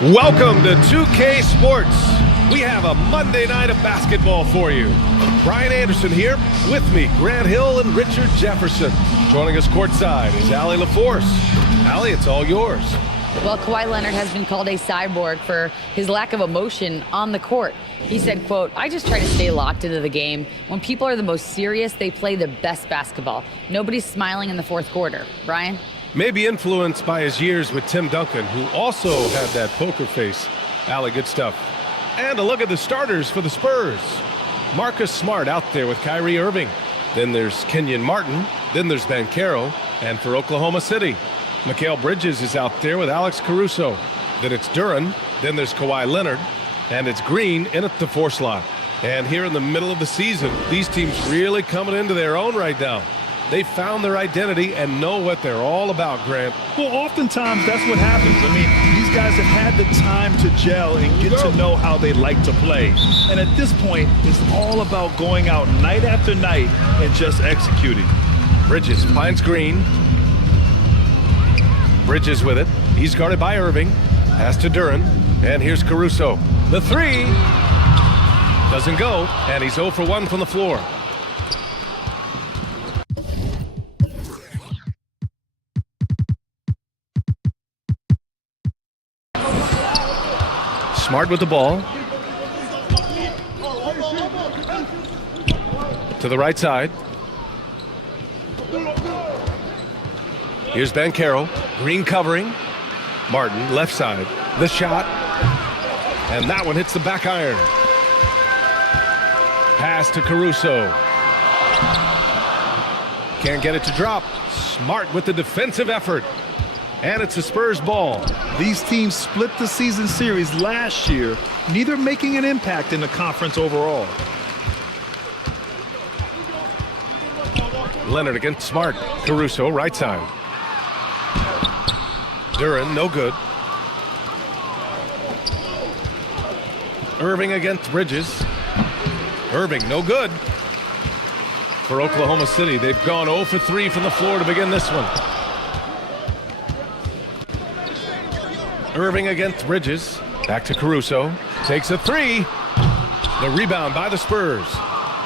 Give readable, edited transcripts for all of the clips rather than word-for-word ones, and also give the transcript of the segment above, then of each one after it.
Welcome to 2K Sports. We have a Monday night of basketball for you. Brian Anderson here. With me, Grant Hill and Richard Jefferson. Joining us courtside is Allie LaForce. Allie, it's all yours. Well, Kawhi Leonard has been called a cyborg for his lack of emotion on the court. He said, quote, "I just try to stay locked into the game. When people are the most serious, they play the best basketball. Nobody's smiling in the fourth quarter." Brian? Maybe influenced by his years with Tim Duncan, who also had that poker face. Allie, good stuff. And a look at the starters for the Spurs. Marcus Smart out there with Kyrie Irving. Then there's Kenyon Martin. Then there's Banchero. And for Oklahoma City, Mikal Bridges is out there with Alex Caruso. Then it's Duren. Then there's Kawhi Leonard. And it's Green in at the 4 slot. And here in the middle of the season, these teams really coming into their own right now. They found their identity and know what they're all about, Grant. Well, oftentimes that's what happens. I mean, these guys have had the time to gel and get to know how they like to play. And at this point, it's all about going out night after night and just executing. Bridges finds Green. Bridges with it. He's guarded by Irving. Pass to Duren. And here's Caruso. The 3 doesn't go, and he's 0 for 1 from the floor. Smart with the ball. To the right side. Here's Banchero. Green covering. Martin, left side. The shot. And that one hits the back iron. Pass to Caruso. Can't get it to drop. Smart with the defensive effort. And it's a Spurs ball. These teams split the season series last year, neither making an impact in the conference overall. Leonard against Smart. Caruso, right side. Duren, no good. Irving against Bridges. Irving, no good. For Oklahoma City, they've gone 0 for 3 from the floor to begin this one. Irving against Bridges. Back to Caruso. Takes a 3. The rebound by the Spurs.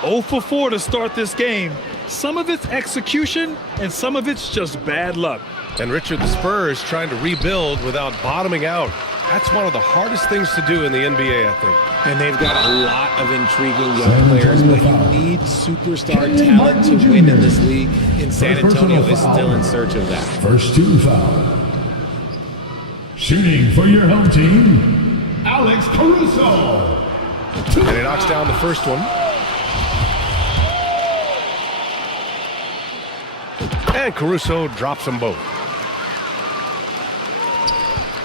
0 for 4 to start this game. Some of it's execution, and some of it's just bad luck. And Richard, the Spurs trying to rebuild without bottoming out. That's one of the hardest things to do in the NBA, I think. And they've got a lot of intriguing young players, but you need superstar talent to win in this league. And San Antonio is still in search of that. First 2 foul. Shooting for your home team, Alex Caruso. And he knocks down the first one. And Caruso drops them both.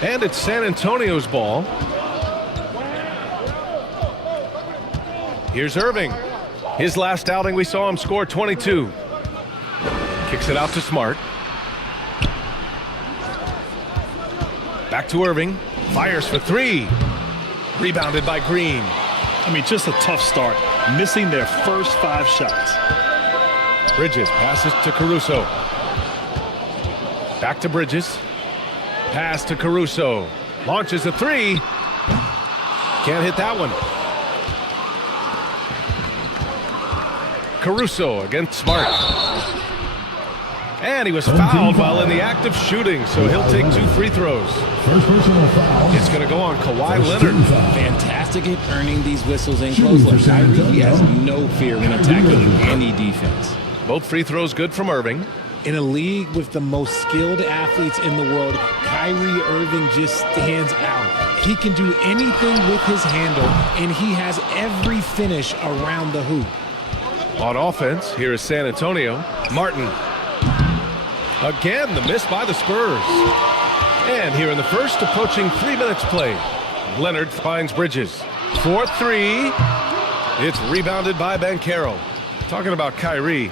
And it's San Antonio's ball. Here's Irving. His last outing, we saw him score 22. Kicks it out to Smart. Back to Irving. Fires for 3. Rebounded by Green. I mean, just a tough start, missing their first 5 shots. Bridges passes to Caruso. Back to Bridges. Pass to Caruso. Launches a 3. Can't hit that one. Caruso against Smart. And he was fouled while in the act of shooting, so he'll take 2 free throws. First personal foul. It's going to go on Kawhi Leonard. Fantastic at earning these whistles in close look. Kyrie, he has no fear when attacking any defense. Both free throws good from Irving. In a league with the most skilled athletes in the world, Kyrie Irving just stands out. He can do anything with his handle, and he has every finish around the hoop. On offense, here is San Antonio. Martin. Again, the miss by the Spurs. And here in the first, approaching 3 minutes played. Leonard finds Bridges. 4-3. It's rebounded by Banchero. Talking about Kyrie,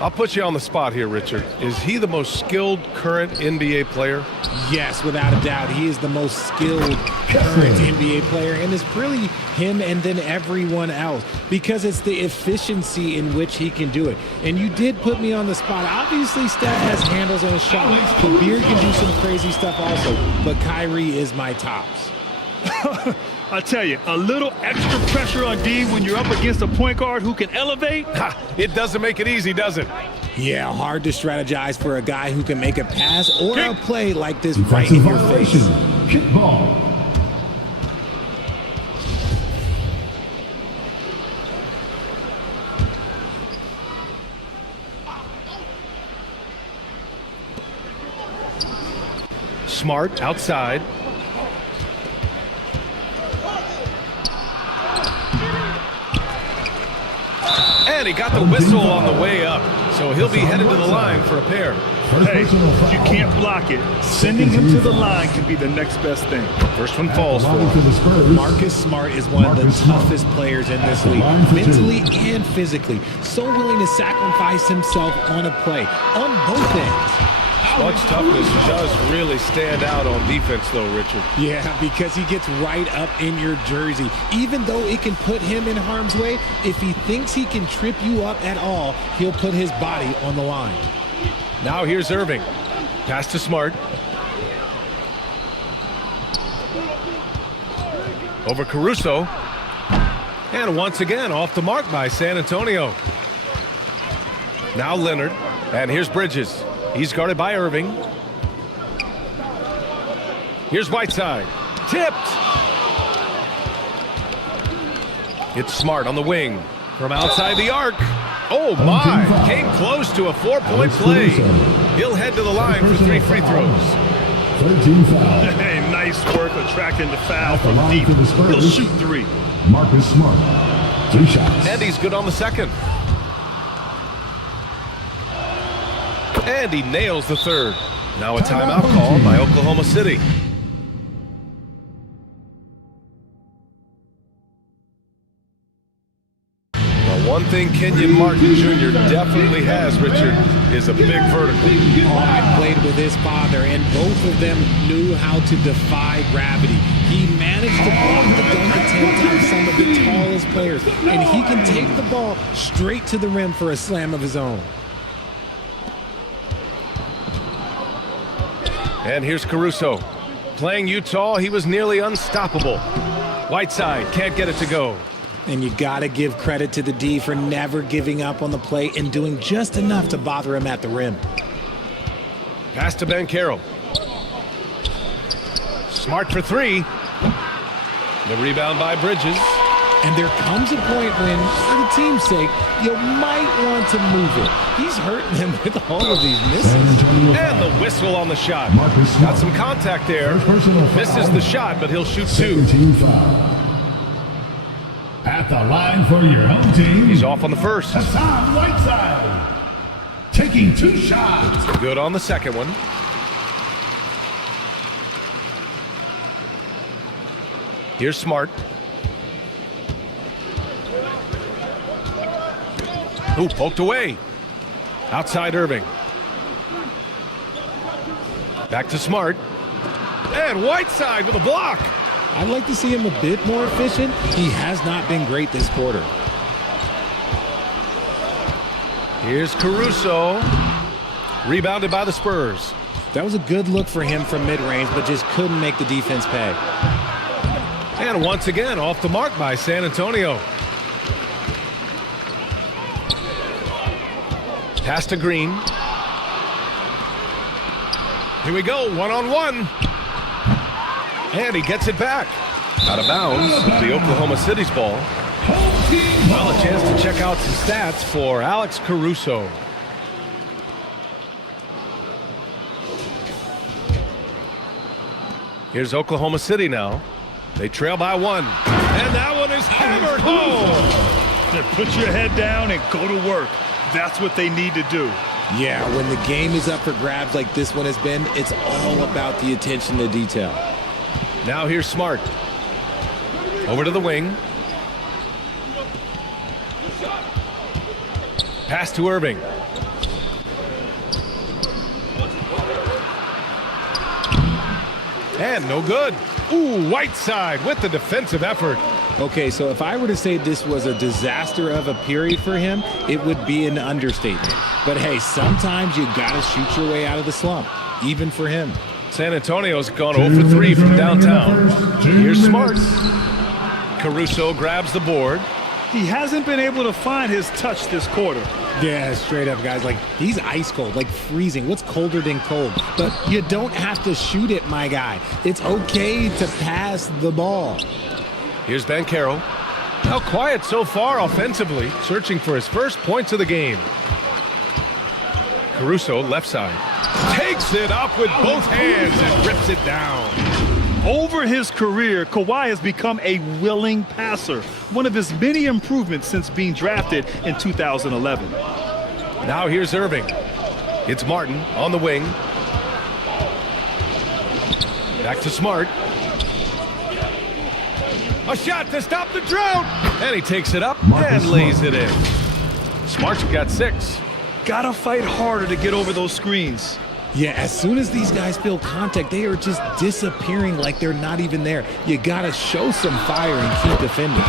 I'll put you on the spot here, Richard. Is he the most skilled current NBA player? Yes, without a doubt. He is the most skilled current NBA player, and it's really him and then everyone else because it's the efficiency in which he can do it. And you did put me on the spot. Obviously, Steph has handles on his shot. The Beard can do some crazy stuff also, but Kyrie is my tops. I tell you, a little extra pressure on D when you're up against a point guard who can elevate. It doesn't make it easy, does it? Yeah, hard to strategize for a guy who can make a pass or a play like this right in your face. Kickball. Smart outside. And he got the whistle on the way up, so he'll be headed to the line for a pair. Hey, if you can't block it, sending him to the line can be the next best thing. First one falls for him. Marcus Smart is one of the toughest players in this league, mentally and physically. So willing to sacrifice himself on a play, on both ends. Smart's toughness does really stand out on defense, though, Richard. Yeah, because he gets right up in your jersey. Even though it can put him in harm's way, if he thinks he can trip you up at all, he'll put his body on the line. Now here's Irving. Pass to Smart. Over Caruso. And once again, off the mark by San Antonio. Now Leonard. And here's Bridges. He's guarded by Irving. Here's Whiteside. Tipped. It's Smart on the wing. From outside the arc. Oh, my. Came close to a 4-point play. He'll head to the line for 3 free throws. 13 foul. Hey, nice work attracting the foul from deep. He'll shoot 3. Marcus Smart. 3 shots. And he's good on the second. And he nails the third. Now a timeout call by Oklahoma City. Now, one thing Kenyon Martin Jr. definitely has, Richard, is a big vertical. Oh, I played with his father, and both of them knew how to defy gravity. He managed to block the dunk attempt of some of the tallest players, and he can take the ball straight to the rim for a slam of his own. And here's Caruso. Playing Utah, he was nearly unstoppable. Whiteside can't get it to go. And you got to give credit to the D for never giving up on the play and doing just enough to bother him at the rim. Pass to Banchero. Smart for 3. The rebound by Bridges. And there comes a point when, for the team's sake, you might want to move it. He's hurting him with all of these misses. And the whistle on the shot. Got some contact there. Misses the shot, but he'll shoot 2. At the line for your home team. He's off on the first. Hassan Whiteside. Taking 2 shots. Good on the second one. Here's Smart. Ooh, poked away. Outside Irving. Back to Smart. And Whiteside with a block. I'd like to see him a bit more efficient. He has not been great this quarter. Here's Caruso. Rebounded by the Spurs. That was a good look for him from mid-range, but just couldn't make the defense pay. And once again, off the mark by San Antonio. Pass to Green. Here we go, one-on-one. And he gets it back. Out of bounds, the Oklahoma City's ball. Well, a chance to check out some stats for Alex Caruso. Here's Oklahoma City now. They trail by 1. And that one is hammered home. Put your head down and go to work. That's what they need to do. Yeah, when the game is up for grabs like this one has been, it's all about the attention to detail. Now here's Smart. Over to the wing. Pass to Irving. And no good. Ooh, Whiteside with the defensive effort. Okay, so if I were to say this was a disaster of a period for him, it would be an understatement. But hey, sometimes you gotta shoot your way out of the slump, even for him. San Antonio's gone 0 for 3 from downtown. Here's Smart. Caruso grabs the board. He hasn't been able to find his touch this quarter. Yeah, straight up, guys. Like, he's ice cold, like freezing. What's colder than cold? But you don't have to shoot it, my guy. It's okay to pass the ball. Here's Banchero. Now quiet so far offensively, searching for his first points of the game. Caruso, left side. Takes it up with both hands and rips it down. Over his career, Kawhi has become a willing passer, one of his many improvements since being drafted in 2011. Now here's Irving. It's Martin on the wing. Back to Smart. A shot to stop the drought. And he takes it up and lays it in. Smart's got 6. Gotta fight harder to get over those screens. Yeah, as soon as these guys feel contact, they are just disappearing like they're not even there. You gotta show some fire and keep defending.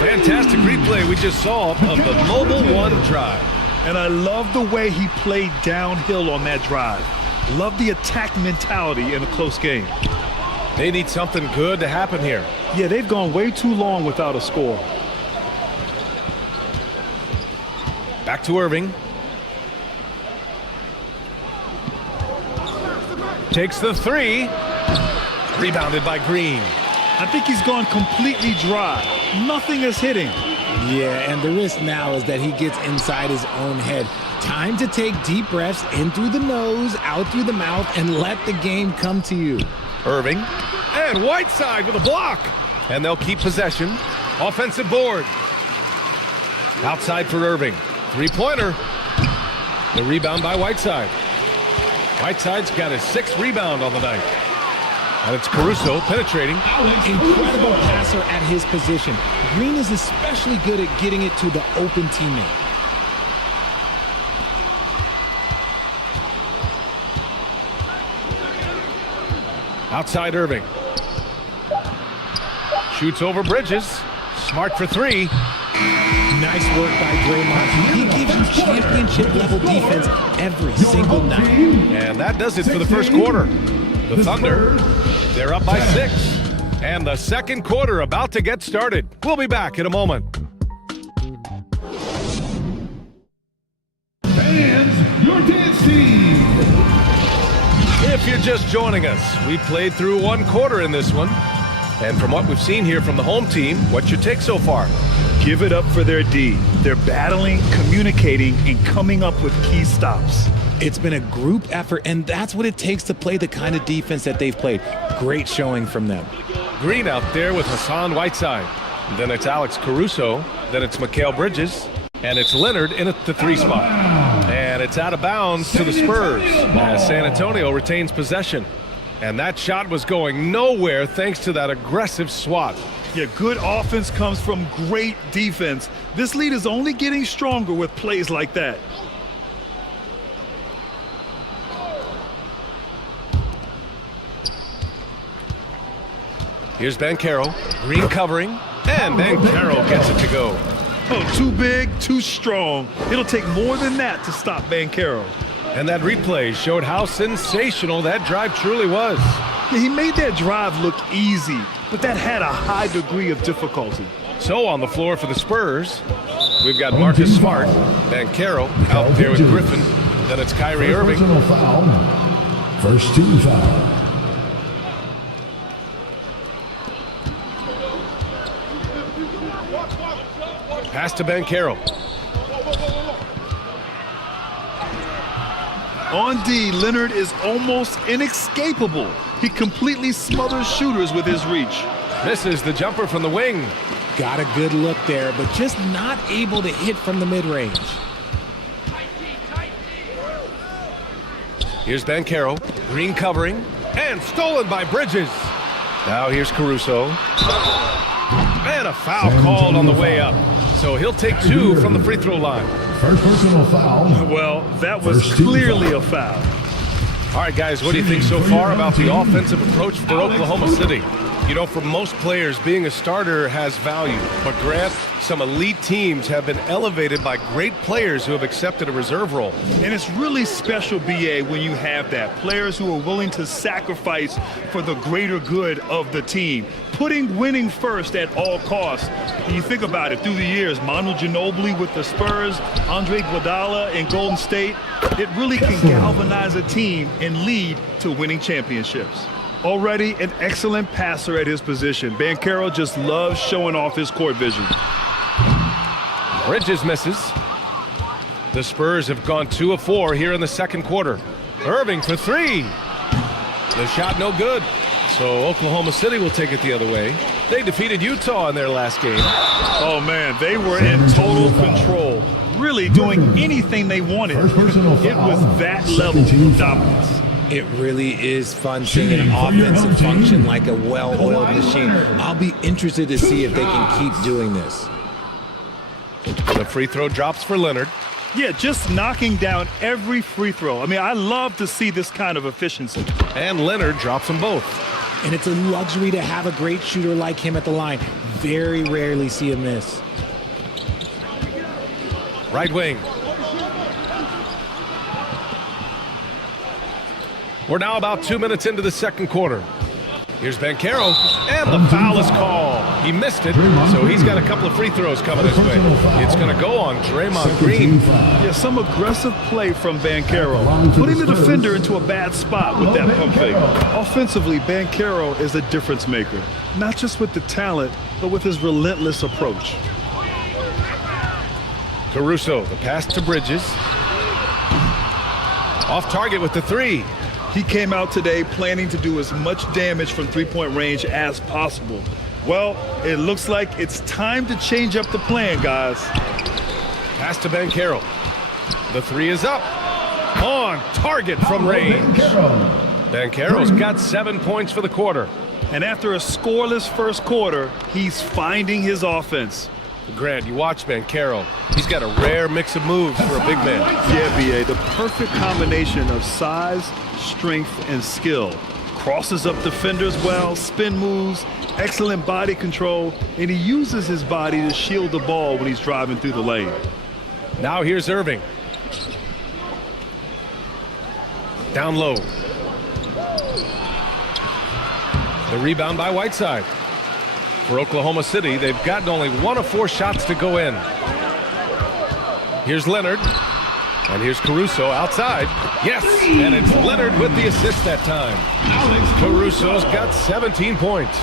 Fantastic replay we just saw of the Mobile 1 drive. And I love the way he played downhill on that drive. Love the attack mentality in a close game. They need something good to happen here. Yeah, they've gone way too long without a score. Back to Irving. Takes the 3. Rebounded by Green. I think he's gone completely dry. Nothing is hitting. Yeah, and the risk now is that he gets inside his own head. Time to take deep breaths in through the nose, out through the mouth, and let the game come to you. Irving. And Whiteside with a block. And they'll keep possession. Offensive board. Outside for Irving. 3-pointer. The rebound by Whiteside. Whiteside's got his 6th rebound on the night. And it's Caruso penetrating. Incredible passer at his position. Green is especially good at getting it to the open teammate. Outside Irving. Shoots over Bridges. Smart for 3. Nice work by Draymond. He gives you championship-level defense every single night. And that does it for the first quarter. The Thunder, they're up by 6. And the second quarter about to get started. We'll be back in a moment. Fans, your dance team. If you're just joining us, we played through one quarter in this one. And from what we've seen here from the home team, what's your take so far? Give it up for their D. They're battling, communicating, and coming up with key stops. It's been a group effort, and that's what it takes to play the kind of defense that they've played. Great showing from them. Green out there with Hassan Whiteside. Then it's Alex Caruso. Then it's Mikal Bridges. And it's Leonard in at the 3 spot. And it's out of bounds to the Spurs as San Antonio retains possession. And that shot was going nowhere thanks to that aggressive swat. Yeah, good offense comes from great defense. This lead is only getting stronger with plays like that. Here's Banchero. Green covering. And Banchero gets it to go. Oh, too big, too strong. It'll take more than that to stop Banchero. And that replay showed how sensational that drive truly was. Yeah, he made that drive look easy, but that had a high degree of difficulty. So on the floor for the Spurs, we've got Marcus Smart, Banchero out there with Griffin. Then it's Kyrie Irving. First team foul. Pass to Banchero. On D, Leonard is almost inescapable. He completely smothers shooters with his reach. Misses the jumper from the wing. Got a good look there, but just not able to hit from the mid-range. Here's Banchero. Green covering. And stolen by Bridges. Now here's Caruso. And a foul called on the way up. So he'll take 2 from the free throw line. First personal foul. Well, that was clearly a foul. All right, guys, what do you think so far about the offensive approach for Oklahoma City? You know, for most players, being a starter has value. But Grant, some elite teams have been elevated by great players who have accepted a reserve role. And it's really special, BA, when you have that. Players who are willing to sacrifice for the greater good of the team. Putting winning first at all costs. And you think about it, through the years, Manu Ginobili with the Spurs, Andre Iguodala in Golden State, it really can galvanize a team and lead to winning championships. Already an excellent passer at his position. Banchero just loves showing off his court vision. Bridges misses. The Spurs have gone 2 of 4 here in the second quarter. Irving for 3. The shot no good. So Oklahoma City will take it the other way. They defeated Utah in their last game. Oh man, they were in total control. Really doing anything they wanted. It was that level of dominance. It really is fun seeing an offensive function like a well-oiled machine. I'll be interested to see if they can keep doing this. The free throw drops for Leonard. Yeah, just knocking down every free throw. I mean, I love to see this kind of efficiency. And Leonard drops them both. And it's a luxury to have a great shooter like him at the line. Very rarely see him miss. Right wing. We're now about 2 minutes into the second quarter. Here's Banchero, and the foul is called. He missed it, so he's got a couple of free throws coming his way. It's going to go on Draymond Green. Yeah, some aggressive play from Banchero, putting the defender into a bad spot with that pump fake. Offensively, Banchero is a difference maker, not just with the talent, but with his relentless approach. Caruso, the pass to Bridges. Off target with the 3. He came out today planning to do as much damage from three-point range as possible. Well, it looks like it's time to change up the plan, guys. Pass to Banchero. The 3 is up. On target from range. Banchero's got 7 points for the quarter. And after a scoreless first quarter, he's finding his offense. Grant, you watch Banchero. He's got a rare mix of moves for a big man. Yeah, B.A., the perfect combination of size, strength, and skill. Crosses up defenders well, spin moves, excellent body control, and he uses his body to shield the ball when he's driving through the lane. Now here's Irving. Down low. The rebound by Whiteside. For Oklahoma City, they've gotten only 1 of 4 shots to go in. Here's Leonard. And here's Caruso outside. Yes, and it's Leonard with the assist that time. Caruso's got 17 points.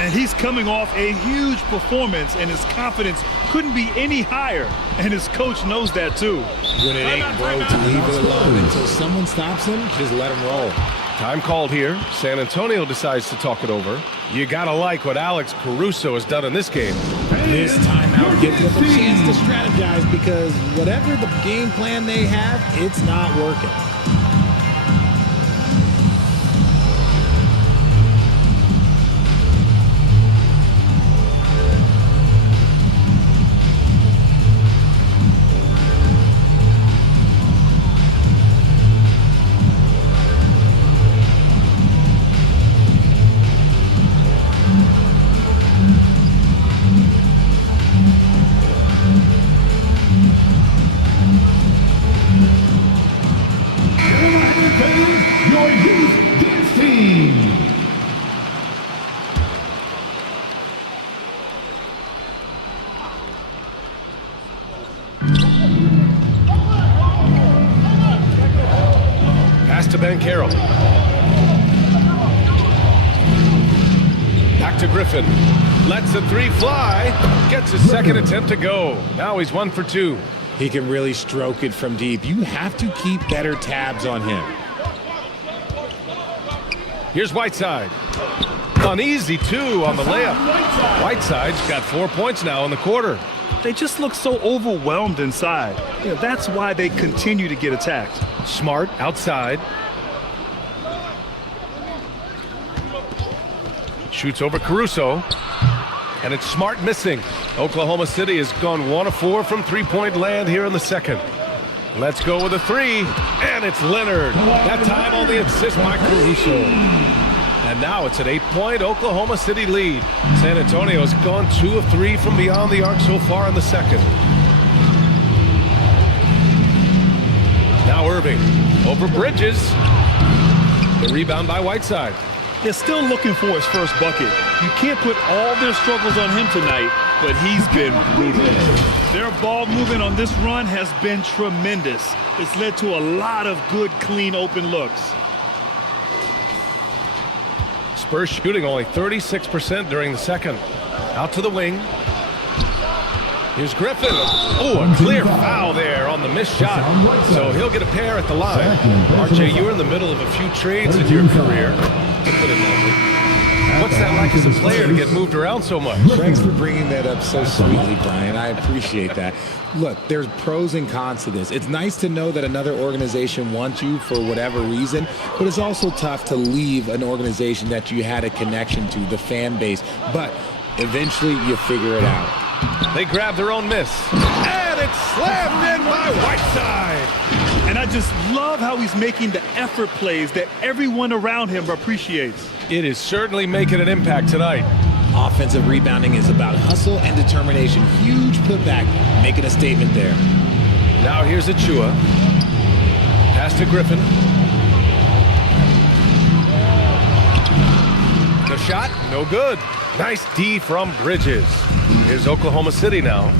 And he's coming off a huge performance, and his confidence couldn't be any higher. And his coach knows that too. When it ain't broke, leave it alone until someone stops him. Just let him roll. Time called here. San Antonio decides to talk it over. You gotta like what Alex Caruso has done in this game. This timeout gives them a chance to strategize because whatever the game plan they have, it's not working. Your youth dance team. Pass to Banchero. Back to Griffin. Lets the 3 fly. Gets his second attempt to go. Now he's 1 for 2. He can really stroke it from deep. You have to keep better tabs on him. Here's Whiteside. An easy 2 on the layup. Whiteside's got 4 points now in the quarter. They just look so overwhelmed inside. That's why they continue to get attacked. Smart outside. Shoots over Caruso. And it's Smart missing. Oklahoma City has gone 1 of 4 from three-point land here in the second. Let's go with a 3. And it's Leonard. That time on the assist by Caruso. And now it's an 8-point Oklahoma City lead. San Antonio has gone 2 of 3 from beyond the arc so far in the second. Now Irving over Bridges. The rebound by Whiteside. They're still looking for his first bucket. You can't put all their struggles on him tonight, but he's been brutal. Their ball movement on this run has been tremendous. It's led to a lot of good, clean, open looks. Spurs shooting only 36% during the second. Out to the wing. Here's Griffin. Oh, a clear foul there on the missed shot. So he'll get a pair at the line. RJ, you were in the middle of a few trades in your career. What's that like as a player to get moved around so much? Thanks for bringing that up so sweetly, Brian. I appreciate that. Look, there's pros and cons to this. It's nice to know that another organization wants you for whatever reason, but it's also tough to leave an organization that you had a connection to, the fan base. But eventually you figure it out. They grab their own miss. And it's slammed in by Whiteside. And I just love how he's making the effort plays that everyone around him appreciates. It is certainly making an impact tonight. Offensive rebounding is about hustle and determination. Huge putback, making a statement there. Now here's Achua. Pass to Griffin. The shot, no good. Nice D from Bridges. Here's Oklahoma City now.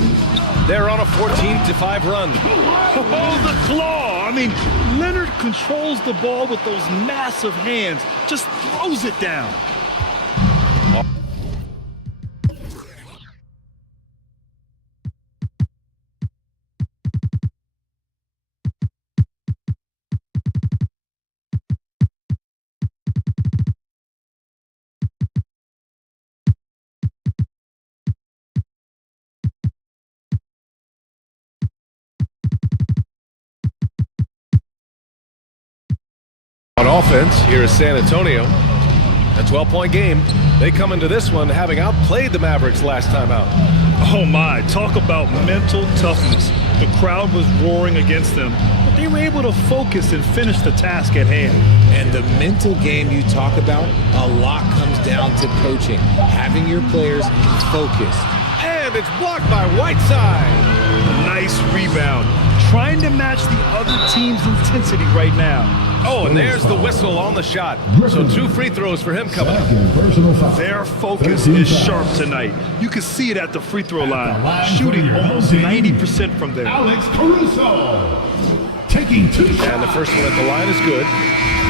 They're on a 14-5 run. Oh, the claw! I mean, Leonard controls the ball with those massive hands. Just throws it down. On offense, here is San Antonio. A 12-point game. They come into this one having outplayed the Mavericks last time out. Oh my, talk about mental toughness. The crowd was roaring against them, but they were able to focus and finish the task at hand. And the mental game you talk about, a lot comes down to coaching, having your players focused. And it's blocked by Whiteside. Nice rebound. Trying to match the other team's intensity right now. Oh, and there's the whistle on the shot. So 2 free throws for him coming up. Their focus is sharp tonight. You can see it at the free throw line, shooting almost 90% from there. Alex Caruso taking 2 shots. And the first one at the line is good.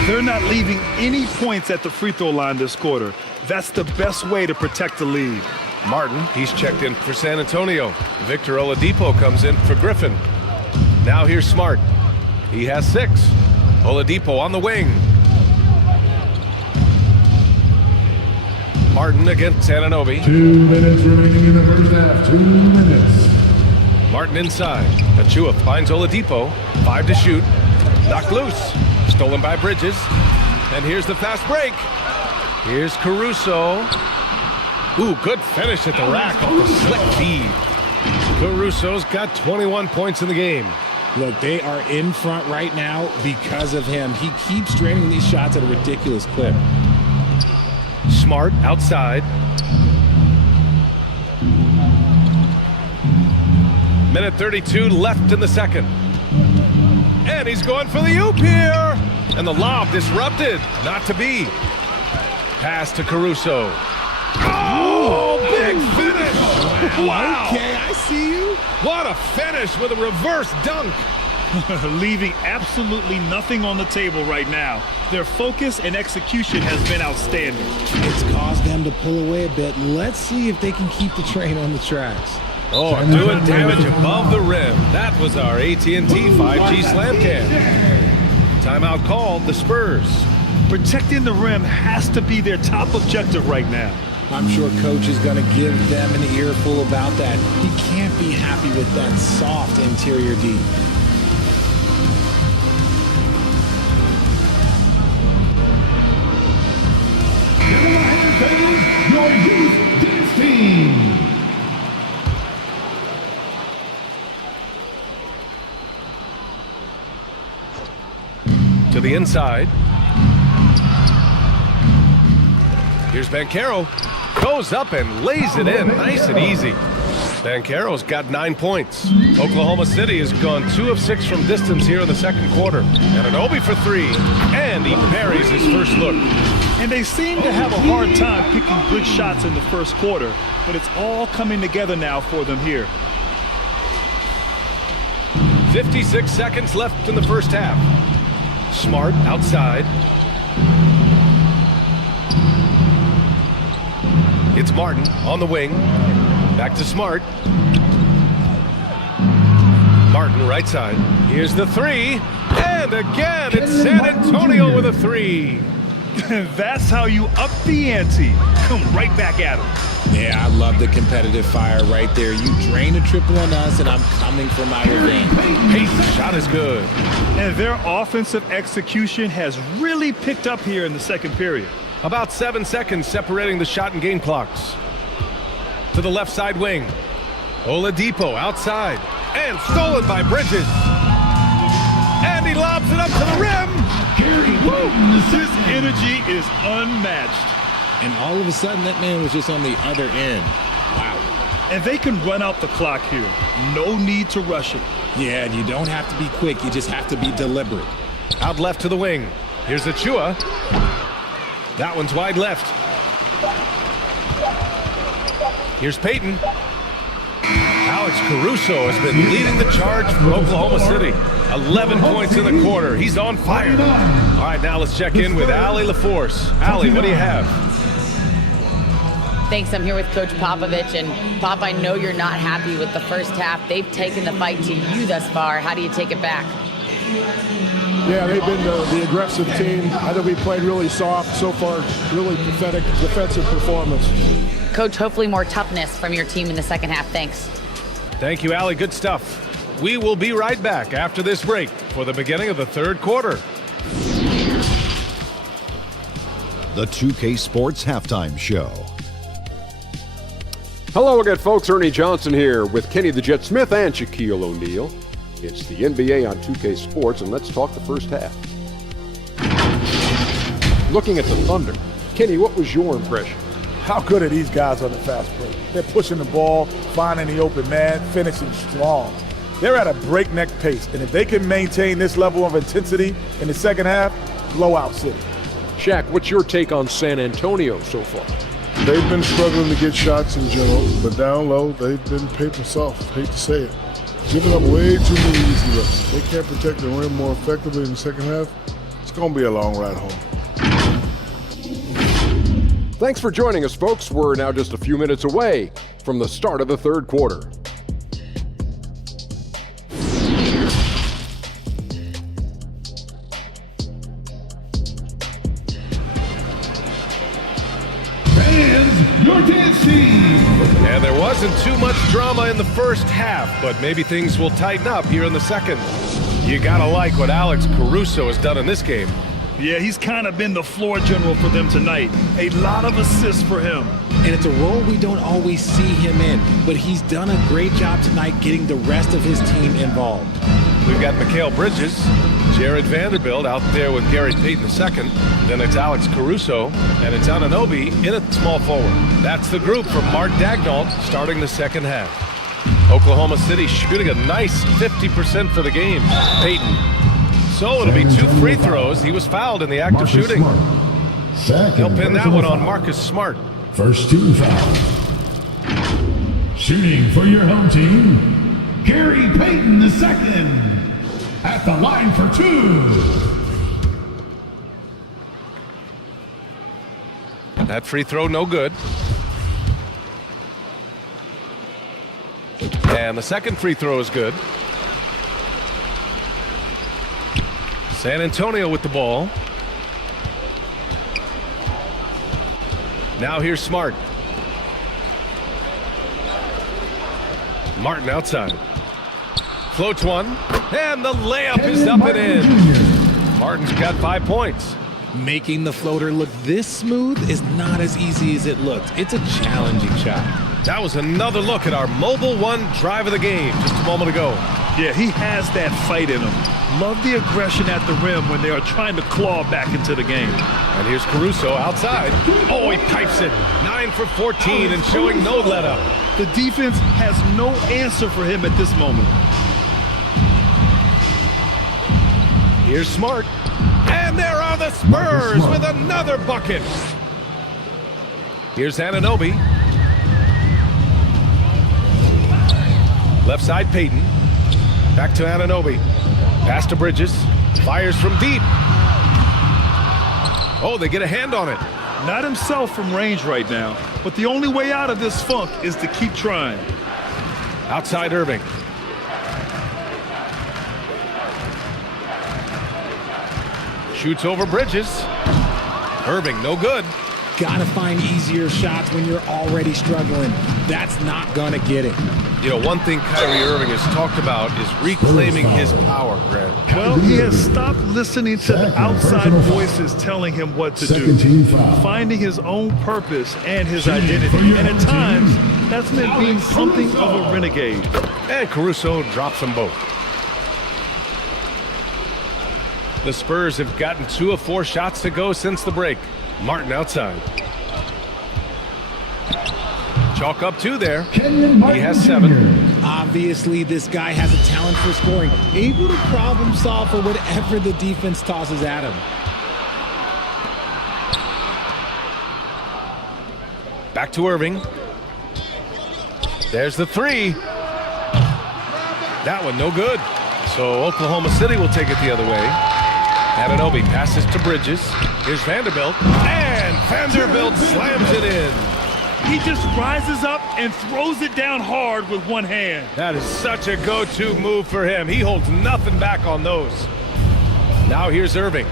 They're not leaving any points at the free throw line this quarter. That's the best way to protect the lead. Martin, he's checked in for San Antonio. Victor Oladipo comes in for Griffin. Now here's Smart. He has 6. Oladipo on the wing. Martin against Anunoby. 2 minutes remaining in the first half. 2 minutes. Martin inside. Achua finds Oladipo. 5 to shoot. Knocked loose. Stolen by Bridges. And here's the fast break. Here's Caruso. Ooh, good finish at the rack off the slick feed. Caruso's got 21 points in the game. Look, they are in front right now because of him. He keeps draining these shots at a ridiculous clip. Smart outside. Minute 32 left in the second. And he's going for the oop here. And the lob disrupted. Not to be. Pass to Caruso. Oh, big finish. Wow. Okay, I see you. What a finish with a reverse dunk. Leaving absolutely nothing on the table right now. Their focus and execution has been outstanding. It's caused them to pull away a bit. Let's see if they can keep the train on the tracks. Oh, doing damage above the rim. That was our AT&T 5G slam cam. Timeout called, the Spurs. Protecting the rim has to be their top objective right now. I'm sure coach is going to give them an earful about that. He can't be happy with that soft interior D. Your youth dance team. To the inside. Here's Banchero. Goes up and lays it in. Nice and easy. Banchero's got 9 points. Oklahoma City has gone 2 of 6 from distance here in the second quarter. And Anunoby for 3. And he buries his first look. And they seem to have a hard time picking good shots in the first quarter, but it's all coming together now for them here. 56 seconds left in the first half. Smart outside. It's Martin on the wing. Back to Smart. Martin right side. Here's the 3. And again, it's San Antonio with a 3. That's how you up the ante. Come right back at him. Yeah, I love the competitive fire right there. You drain a triple on us, and I'm coming for my revenge. Peyton's shot is good. And their offensive execution has really picked up here in the second period. About 7 seconds separating the shot and game clocks. To the left side wing. Oladipo outside. And stolen by Bridges. And he lobs it up to the rim. His energy is unmatched. And all of a sudden, that man was just on the other end. Wow. And they can run out the clock here. No need to rush it. Yeah, and you don't have to be quick. You just have to be deliberate. Out left to the wing. Here's Achua. That one's wide left. Here's Peyton. Alex Caruso has been leading the charge for Oklahoma City. 11 points in the quarter. He's on fire. All right, now let's check in with Allie LaForce. Allie, what do you have? Thanks. I'm here with Coach Popovich. And Pop, I know you're not happy with the first half. They've taken the fight to you thus far. How do you take it back? Yeah, they've been the aggressive team. I think we played really soft so far. Really pathetic defensive performance. Coach, hopefully more toughness from your team in the second half. Thanks. Thank you, Allie. Good stuff. We will be right back after this break for the beginning of the third quarter. The 2K Sports Halftime Show. Hello again, folks. Ernie Johnson here with Kenny the Jet Smith and Shaquille O'Neal. It's the NBA on 2K Sports, and let's talk the first half. Looking at the Thunder, Kenny, what was your impression? How good are these guys on the fast break? They're pushing the ball, finding the open man, finishing strong. They're at a breakneck pace, and if they can maintain this level of intensity in the second half, blowout city. Shaq, what's your take on San Antonio so far? They've been struggling to get shots in general, but down low, they've been paper soft. Hate to say it. Giving up way too many easy looks. They can't protect the rim more effectively in the second half. It's going to be a long ride home. Thanks for joining us, folks. We're now just a few minutes away from the start of the third quarter. Fans, your dance team. And there wasn't too much drama in the first half, but maybe things will tighten up here in the second. You gotta like what Alex Caruso has done in this game. Yeah, he's kind of been the floor general for them tonight. A lot of assists for him. And it's a role we don't always see him in, but he's done a great job tonight getting the rest of his team involved. We've got Mikal Bridges, Jared Vanderbilt out there with Gary Payton II. Then it's Alex Caruso, and it's Anunoby in at small forward. That's the group from Mark Daigneault starting the second half. Oklahoma City shooting a nice 50% for the game. Payton. So it'll be 2 free throws. He was fouled in the act of shooting. He'll pin that one on Marcus Smart. First team foul. Shooting for your home team, Gary Payton II at the line for 2. That free throw no good. And the second free throw is good. San Antonio with the ball. Now here's Smart. Martin outside. Floats one. And the layup is up and in. Martin's got 5 points. Making the floater look this smooth is not as easy as it looks. It's a challenging shot. That was another look at our Mobile One drive of the game just a moment ago. Yeah, he has that fight in him. Love the aggression at the rim when they are trying to claw back into the game. And here's Caruso outside. Oh, he pipes it. 9 for 14 and showing no let up. The defense has no answer for him at this moment. Here's Smart. And there are the Spurs with another bucket. Here's Anunoby. Left side, Payton. Back to Anunoby. Pass to Bridges. Fires from deep. Oh, they get a hand on it. Not himself from range right now, but the only way out of this funk is to keep trying. Outside Irving. Shoots over Bridges. Irving, no good. Gotta find easier shots when you're already struggling. That's not gonna get it. You know, one thing Kyrie Irving has talked about is reclaiming his power, Grant. Well, he has stopped listening to the outside voices telling him what to do. Finding his own purpose and his identity. And at times, that's meant being something of a renegade. And Caruso drops them both. The Spurs have gotten 2 of 4 shots to go since the break. Martin outside. Chalk up 2 there. He has 7. Obviously, this guy has a talent for scoring. Able to problem solve for whatever the defense tosses at him. Back to Irving. There's the 3. That one no good. So Oklahoma City will take it the other way. Anunoby passes to Bridges. Here's Vanderbilt. And Vanderbilt slams it in. He just rises up and throws it down hard with one hand. That is such a go-to move for him. He holds nothing back on those. Now here's Irving.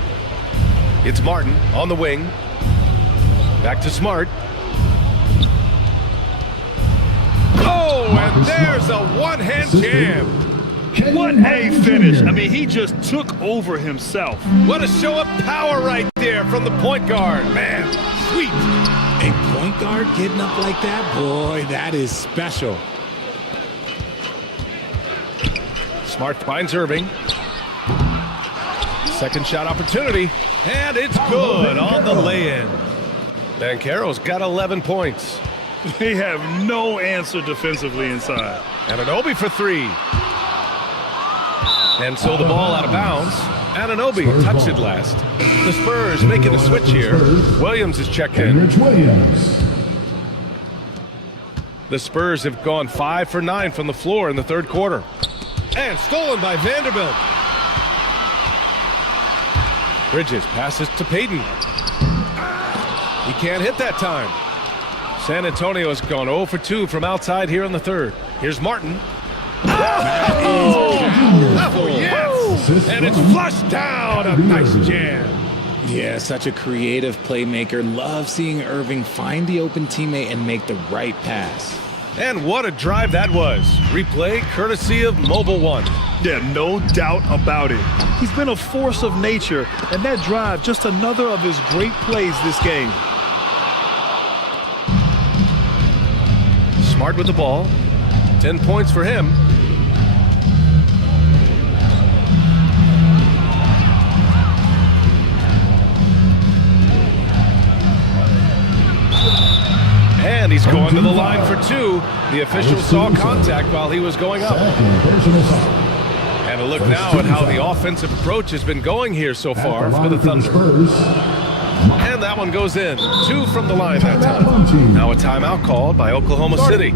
It's Martin on the wing. Back to Smart. Oh, and there's a one-hand jam. What a finish. I mean, he just took over himself. What a show of power right there from the point guard. Man, sweet. A point guard getting up like that? Boy, that is special. Smart finds Irving. Second shot opportunity. And it's good on the lay-in. Banchero's got 11 points. They have no answer defensively inside. Anunoby for 3. And so the ball out of bounds. Anunoby touched it last. The Spurs making a switch here. Williams is checked in. The Spurs have gone 5 for 9 from the floor in the third quarter. And stolen by Vanderbilt. Bridges passes to Payton. He can't hit that time. San Antonio has gone 0 for 2 from outside here in the third. Here's Martin. Oh, yes! And it's flushed down. A nice jam. Yeah, such a creative playmaker. Love seeing Irving find the open teammate and make the right pass. And what a drive that was. Replay courtesy of Mobile One. Yeah, no doubt about it. He's been a force of nature, and that drive, just another of his great plays this game. Smart with the ball. 10 points for him. And he's going to the line for 2. The official saw contact while he was going up. And a look now at how the offensive approach has been going here so far for the Thunder. And that one goes in. 2 from the line that time. Now a timeout called by Oklahoma City.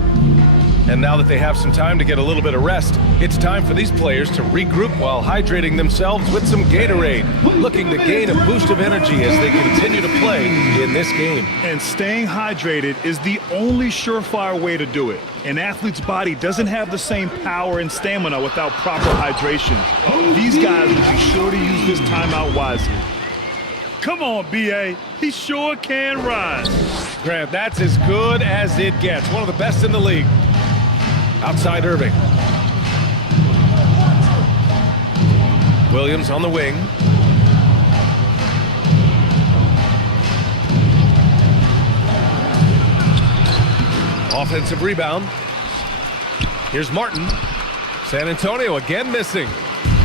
And now that they have some time to get a little bit of rest, it's time for these players to regroup while hydrating themselves with some Gatorade, looking to gain a boost of energy as they continue to play in this game. And staying hydrated is the only surefire way to do it. An athlete's body doesn't have the same power and stamina without proper hydration. These guys will be sure to use this timeout wisely. Come on, B.A. He sure can run. Grant, that's as good as it gets. One of the best in the league. Outside Irving. Williams on the wing. Offensive rebound. Here's Martin. San Antonio again missing.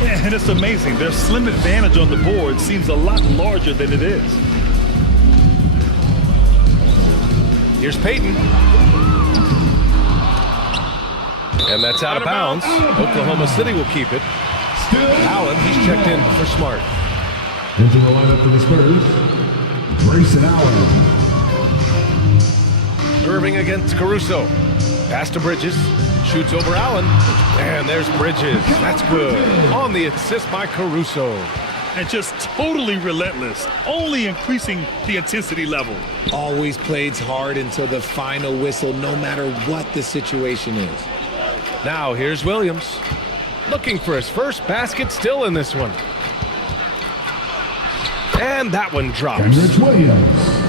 Yeah, and it's amazing. Their slim advantage on the board seems a lot larger than it is. Here's Payton. And that's out of bounds. Oklahoma City will keep it. Allen, he's checked in for Smart. Into the lineup for the Spurs, Grayson Allen. Irving against Caruso. Pass to Bridges. Shoots over Allen. And there's Bridges. That's good. On the assist by Caruso. And just totally relentless, only increasing the intensity level. Always plays hard until the final whistle, no matter what the situation is. Now here's Williams. Looking for his first basket, still in this one. And that one drops. Kenrich Williams.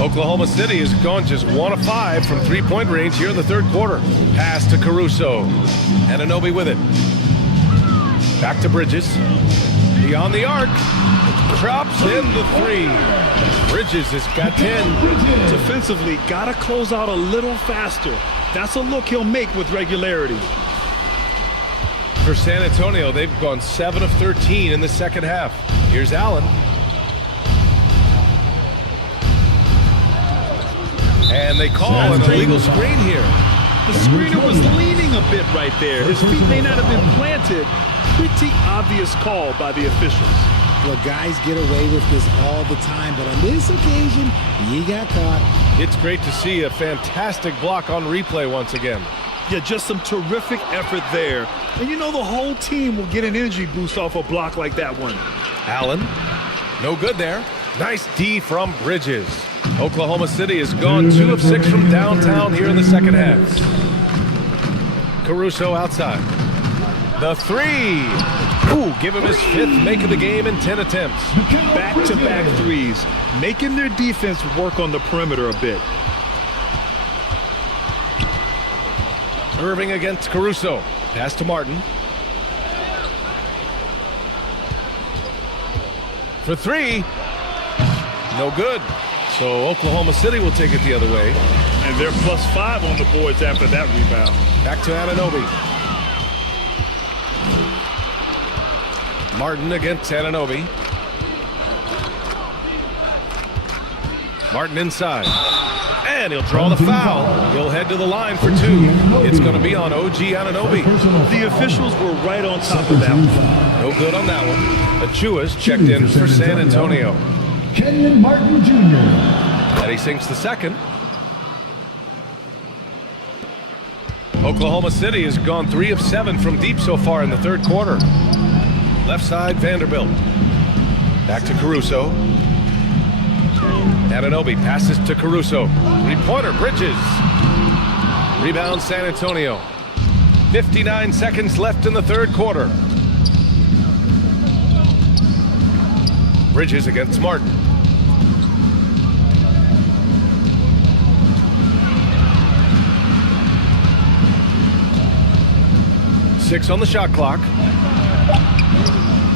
Oklahoma City has gone just 1 of 5 from three-point range here in the third quarter. Pass to Caruso. Anunoby with it. Back to Bridges. Beyond the arc. Drops in the 3. Bridges has got 10. Defensively, got to close out a little faster. That's a look he'll make with regularity. For San Antonio, they've gone 7 of 13 in the second half. Here's Allen. And they call an illegal screen here. The screener was leaning a bit right there. His feet may not have been planted. Pretty obvious call by the officials. Well, guys get away with this all the time, but on this occasion, he got caught. It's great to see a fantastic block on replay once again. Yeah, just some terrific effort there. And you know the whole team will get an energy boost off a block like that one. Allen, no good there. Nice D from Bridges. Oklahoma City has gone 2 of 6 from downtown here in the second half. Caruso outside. The 3. Ooh, give him his 5th make of the game in 10 attempts. Back-to-back threes, making their defense work on the perimeter a bit. Irving against Caruso. Pass to Martin. For 3. No good. So Oklahoma City will take it the other way. And they're +5 on the boards after that rebound. Back to Anunoby. Martin against Anunoby. Martin inside. And he'll draw the foul. He'll head to the line for 2. It's going to be on OG Anunoby. The officials were right on top of that one. No good on that one. Achua's checked in for San Antonio. Kenyon Martin Jr. And he sinks the second. Oklahoma City has gone 3 of 7 from deep so far in the third quarter. Left side, Vanderbilt. Back to Caruso. Anunoby passes to Caruso. Three-pointer, Bridges. Rebound, San Antonio. 59 seconds left in the third quarter. Bridges against Martin. Six on the shot clock.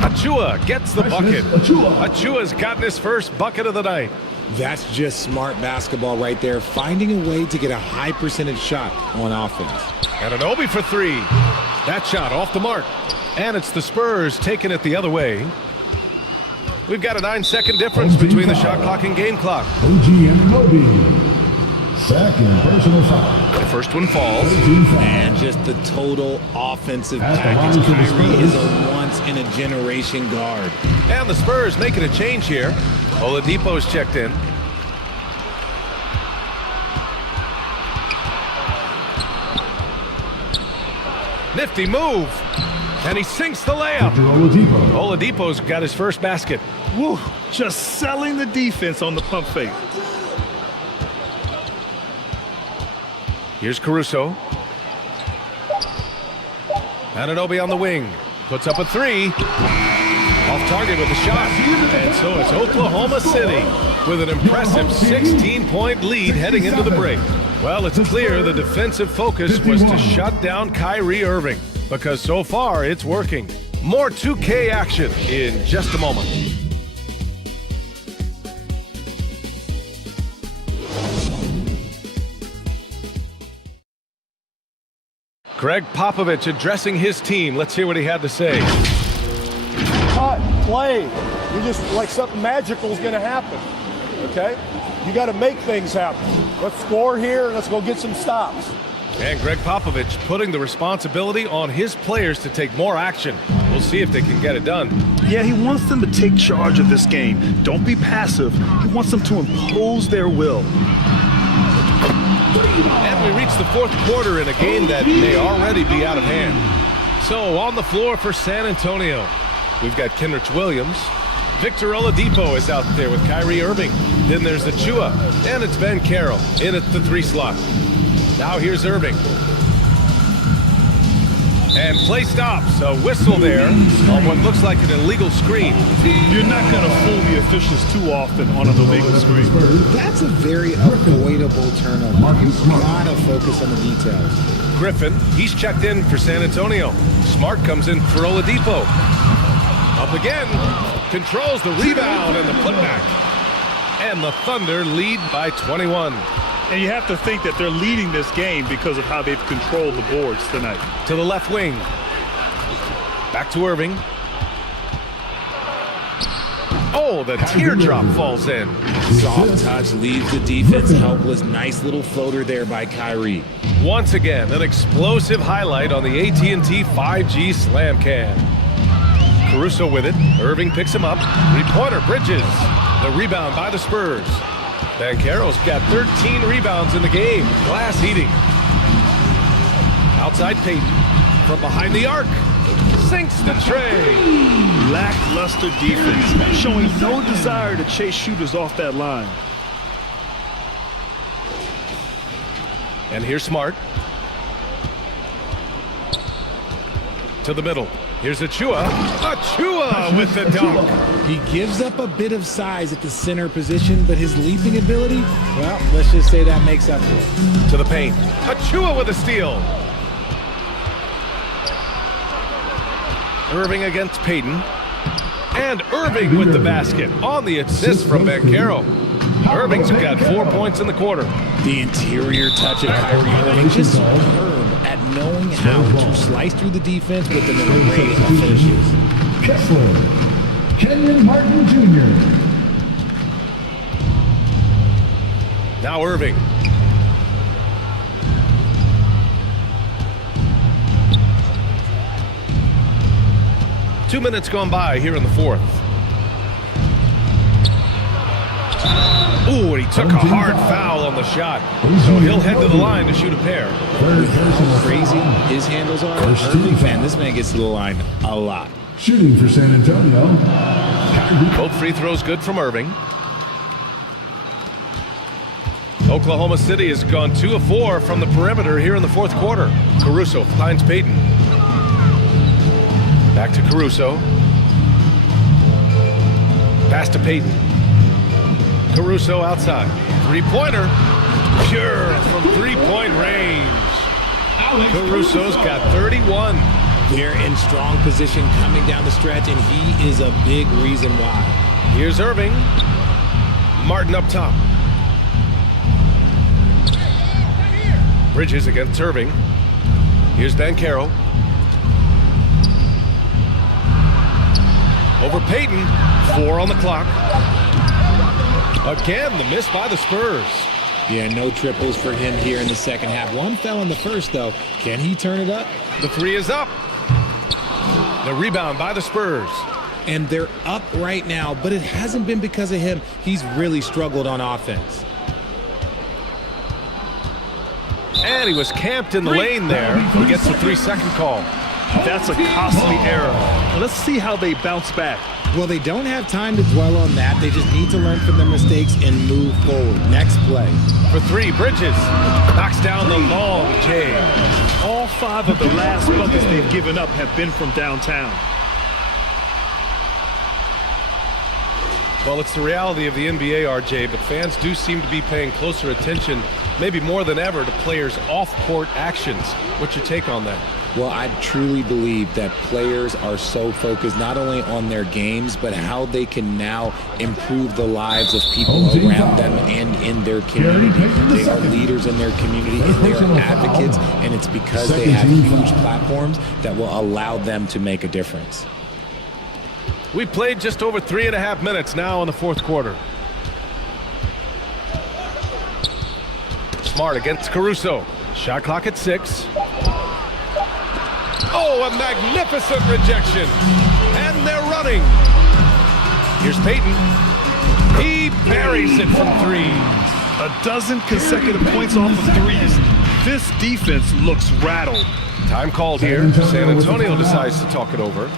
Achua gets the bucket. Achua's gotten his first bucket of the night. That's just smart basketball right there, finding a way to get a high percentage shot on offense. Anunoby for 3. That shot off the mark. And it's the Spurs taking it the other way. We've got a 9-second difference between the shot clock and game clock. OG Anunoby. Second personal foul. The first one falls. And just the total offensive package. Kyrie is a once-in-a-generation guard. And the Spurs making a change here. Oladipo's checked in. Nifty move. And he sinks the layup. Oladipo's got his first basket. Woo, just selling the defense on the pump fake. Here's Caruso. Anunoby on the wing. Puts up a three. Off target with a shot. And so it's Oklahoma City with an impressive 16-point lead heading into the break. Well, it's clear the defensive focus was to shut down Kyrie Irving, because so far it's working. More 2K action in just a moment. Greg Popovich addressing his team. Let's hear what he had to say. Cut, play. You just like something magical is going to happen. Okay? You got to make things happen. Let's score here. Let's go get some stops. And Greg Popovich putting the responsibility on his players to take more action. We'll see if they can get it done. Yeah, he wants them to take charge of this game. Don't be passive. He wants them to impose their will. And we reach the fourth quarter in a game that may already be out of hand. So on the floor for San Antonio, we've got Kenrich Williams. Victor Oladipo is out there with Kyrie Irving. Then there's Achua, and it's Ben Carroll in at the 3 slot. Now here's Irving. And play stops. A whistle there on what looks like an illegal screen. You're not going to fool the officials too often on an illegal screen. That's a very avoidable turnover. You've got to focus on the details. Griffin, he's checked in for San Antonio. Smart comes in for Oladipo. Up again. Controls the rebound and the putback. And the Thunder lead by 21. And you have to think that they're leading this game because of how they've controlled the boards tonight. To the left wing. Back to Irving. Oh, the teardrop falls in. Soft touch leaves the defense helpless. Nice little floater there by Kyrie. Once again, an explosive highlight on the AT&T 5G Slam Cam. Caruso with it. Irving picks him up. 3-pointer, Bridges. The rebound by the Spurs. Ben Carroll's got 13 rebounds in the game. Glass heating. Outside Payton. From behind the arc. Sinks the tray. Lackluster defense, showing no desire to chase shooters off that line. And here's Smart. To the middle. Here's Achua. Achua with the dunk. He gives up a bit of size at the center position, but his leaping ability, well, let's just say that makes up for it. To the paint. Achua with a steal. Irving against Payton. And Irving with the basket on the assist from Ben Carroll. Irving's got 4 points in the quarter. The interior touch of Kyrie Irving, just superb at knowing how to slice through the defense with an array of finishes. Kessler, Kenyon Martin Jr. Now Irving. Two minutes gone by here in the fourth. Ooh, and he took a hard foul on the shot. So he'll head to the line to shoot a pair. With how crazy his handles are, Irving fan, this man gets to the line a lot. Shooting for San Antonio. Both free throws good from Irving. Oklahoma City has gone 2 of 4 from the perimeter here in the fourth quarter. Caruso finds Payton. Back to Caruso. Pass to Payton. Caruso outside. 3-pointer. Pure from 3-point range. Caruso's got 31. They're in strong position coming down the stretch, and he is a big reason why. Here's Irving. Martin up top. Bridges against Irving. Here's Ben Carroll. Over Payton. 4 on the clock. Again, the miss by the Spurs. Yeah, no triples for him here in the second half. One fell in the first, though. Can he turn it up? The 3 is up. The rebound by the Spurs. And they're up right now, but it hasn't been because of him. He's really struggled on offense. And he was camped in the lane there. He gets a 3-second call. That's a costly error. Let's see how they bounce back. Well, they don't have time to dwell on that. They just need to learn from their mistakes and move forward. Next play. For 3, Bridges knocks down the long J. All 5 of the last buckets they've given up have been from downtown. Well, it's the reality of the NBA, RJ, but fans do seem to be paying closer attention, maybe more than ever, to players' off-court actions. What's your take on that? Well, I truly believe that players are so focused not only on their games, but how they can now improve the lives of people around them and in their community. They are leaders in their community, and they are advocates, and it's because they have huge platforms that will allow them to make a difference. We played just over 3.5 minutes now in the fourth quarter. Smart against Caruso. Shot clock at 6. Oh, a magnificent rejection. And they're running. Here's Payton. He buries it from 3. A dozen consecutive points off of 3s. This defense looks rattled. Time called here. San Antonio decides to talk it over.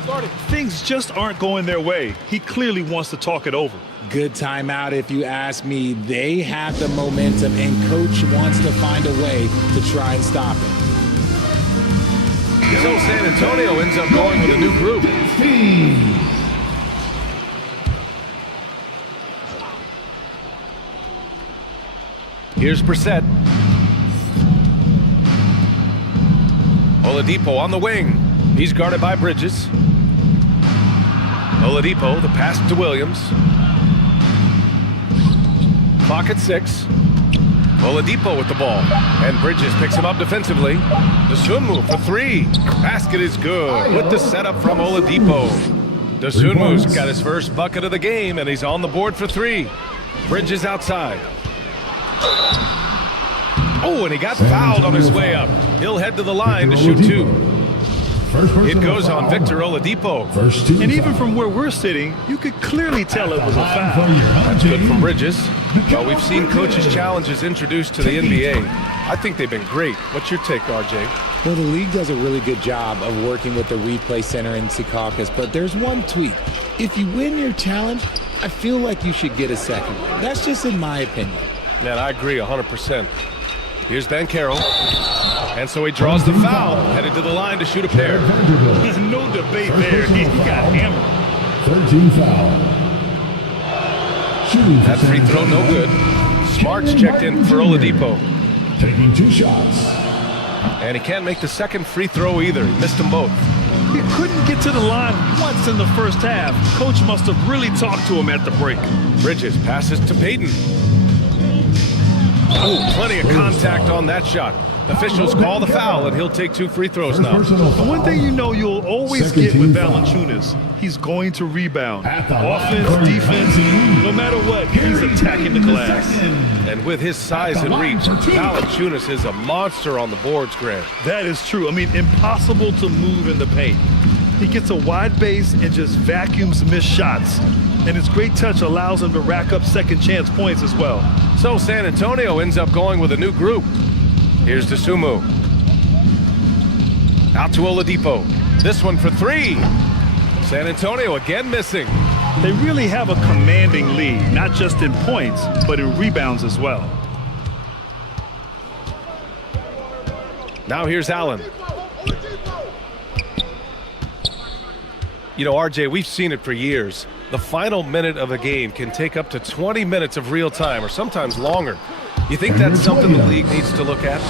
Things just aren't going their way. He clearly wants to talk it over. Good timeout, if you ask me. They have the momentum, and coach wants to find a way to try and stop it. So San Antonio ends up going with a new group. Here's Brissett. Oladipo on the wing. He's guarded by Bridges. Oladipo, the pass to Williams. Clock at 6. Oladipo with the ball. And Bridges picks him up defensively. Dosunmu for 3. Basket is good with the setup from Oladipo. Dosunmu's got his first bucket of the game, and he's on the board for 3. Bridges outside. Oh, and he got fouled on his way up. He'll head to the line to shoot 2. It goes on Victor Oladipo. And even from where we're sitting, you could clearly tell it was a foul. That's good from Bridges. Well, we've seen coaches' challenges introduced to the NBA. I think they've been great. What's your take, RJ? Well, the league does a really good job of working with the replay center in Secaucus, but there's one tweak. If you win your challenge, I feel like you should get a second. That's just in my opinion. Man, I agree 100%. Here's Banchero. And so he draws the foul, headed to the line to shoot a pair. No debate there. He got hammered. 13 foul. That free throw no good. Smart's checked in for Oladipo. Taking 2 shots. And he can't make the second free throw either. He missed them both. He couldn't get to the line once in the first half. Coach must have really talked to him at the break. Bridges passes to Payton. Oh, plenty of contact on that shot. Officials call the foul, and he'll take 2 free throws now. The one thing you know you'll always get with Valanciunas, he's going to rebound. Offense, defense, no matter what, he's attacking the glass. And with his size and reach, Valanciunas is a monster on the boards, Grant. That is true. I mean, impossible to move in the paint. He gets a wide base and just vacuums missed shots. And his great touch allows him to rack up second chance points as well. So San Antonio ends up going with a new group. Here's Dosunmu. Out to Oladipo. This one for 3. San Antonio again missing. They really have a commanding lead, not just in points, but in rebounds as well. Now here's Allen. You know, RJ, we've seen it for years. The final minute of a game can take up to 20 minutes of real time, or sometimes longer. You think that's something the league needs to look at?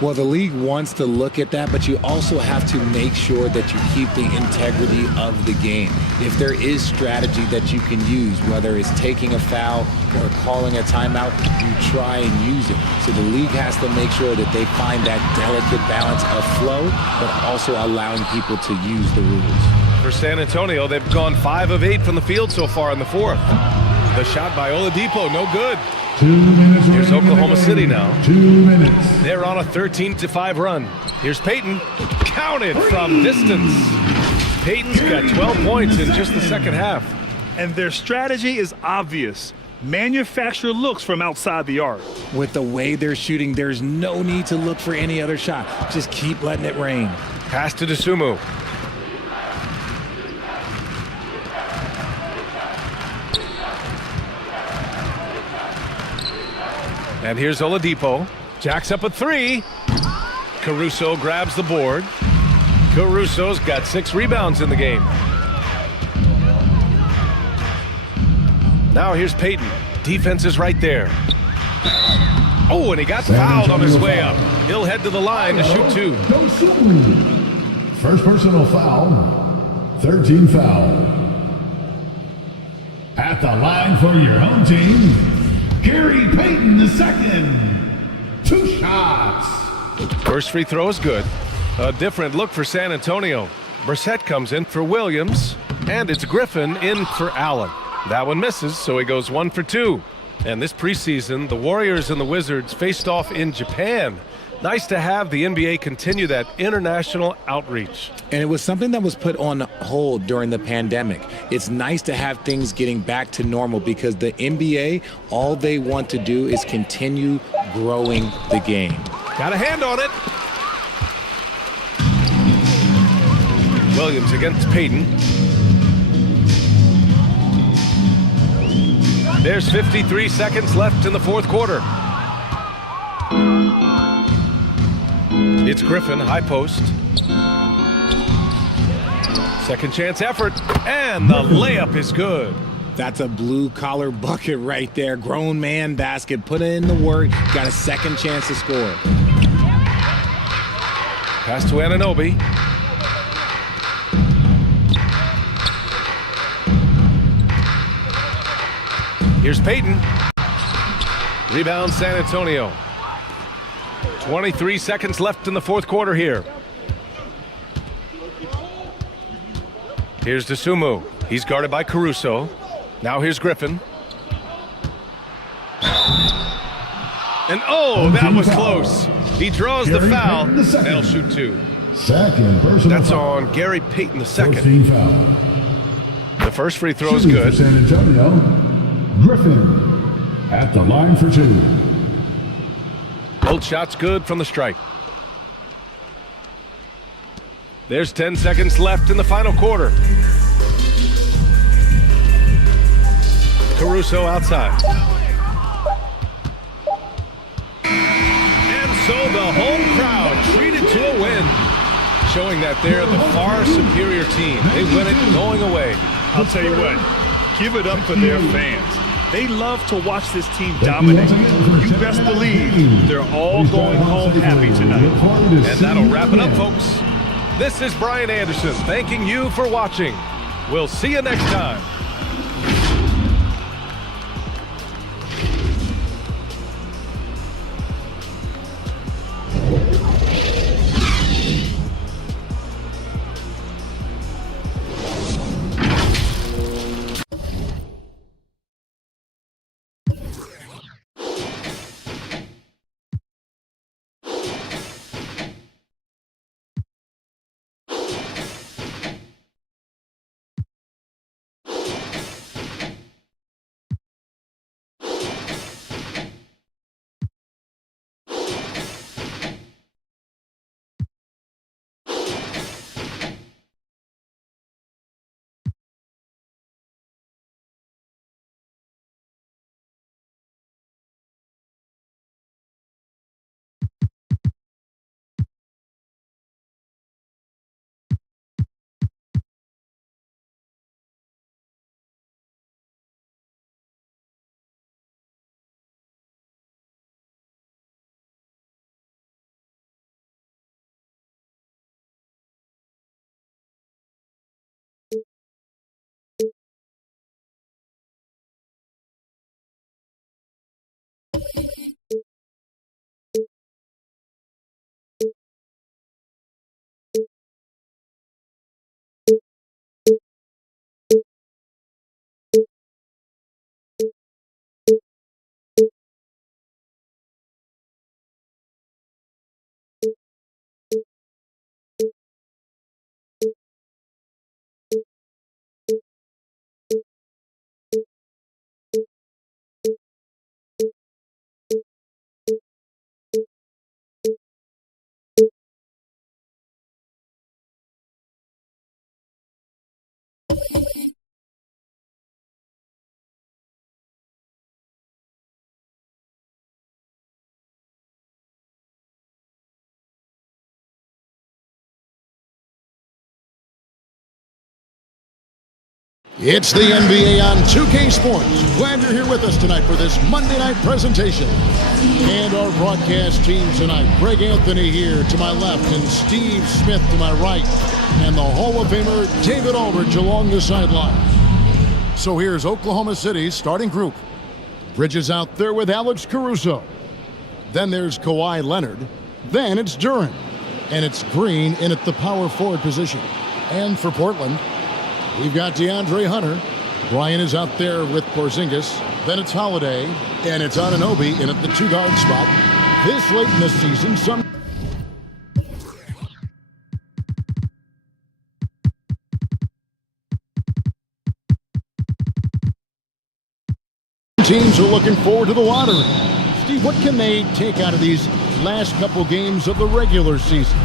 Well, the league wants to look at that, but you also have to make sure that you keep the integrity of the game. If there is strategy that you can use, whether it's taking a foul or calling a timeout, you try and use it. So the league has to make sure that they find that delicate balance of flow, but also allowing people to use the rules. For San Antonio, they've gone 5 of 8 from the field so far in the fourth. The shot by Oladipo, no good. 2 minutes. Here's Oklahoma City now. 2 minutes. They're on a 13-5 run. Here's Payton. Counted from distance. Payton's got 12 points in just the second half. And their strategy is obvious. manufacture looks from outside the arc. With the way they're shooting, there's no need to look for any other shot. Just keep letting it rain. Pass to Dosunmu. And here's Oladipo. Jacks up a three. Caruso grabs the board. Caruso's got 6 rebounds in the game. Now here's Payton. Defense is right there. Oh, and he got fouled on his way up. He'll head to the line to shoot 2. First personal foul, 13 foul. At the line for your home team, Gary Payton II. 2 shots. First free throw is good. A different look for San Antonio. Brissett comes in for Williams, and it's Griffin in for Allen. That one misses, so he goes 1 for 2. And this preseason, the Warriors and the Wizards faced off in Japan. Nice to have the NBA continue that international outreach. And it was something that was put on hold during the pandemic. It's nice to have things getting back to normal because the NBA, all they want to do is continue growing the game. Got a hand on it. Williams against Payton. There's 53 seconds left in the fourth quarter. It's Griffin, high post. Second chance effort, and the layup is good. That's a blue-collar bucket right there. Grown man basket. Put in the work. Got a second chance to score. Pass to Anunoby. Here's Payton. Rebound San Antonio. 23 seconds left in the fourth quarter here. Here's Dosunmu. He's guarded by Caruso. Now here's Griffin. And oh, that was close. He draws the foul. That'll shoot 2. Second personal That's foul. on Gary Payton II. 14 foul. The first free throw is Shooting good. for San Antonio, Griffin at the line for 2. Both shots good from the stripe. There's 10 seconds left in the final quarter. Caruso outside. And so the home crowd treated to a win, showing that they're the far superior team. They win it going away. I'll tell you what, give it up for their fans. They love to watch this team dominate. You best believe they're all going home happy tonight. And that'll wrap it up, folks. This is Brian Anderson thanking you for watching. We'll see you next time. It's the NBA on 2K Sports. Glad you're here with us tonight for this Monday night presentation. And our broadcast team tonight, Greg Anthony here to my left and Steve Smith to my right. And the Hall of Famer David Aldridge along the sideline. So here's Oklahoma City's starting group. Bridges out there with Alex Caruso. Then there's Kawhi Leonard. Then it's Duren. And it's Green in at the power forward position. And for Portland, we've got DeAndre Hunter. Bryant is out there with Porzingis. Then it's Holiday. And it's Anunoby in at the two-guard spot. This late in the season, some teams are looking forward to the lottery. Steve, what can they take out of these last couple games of the regular season?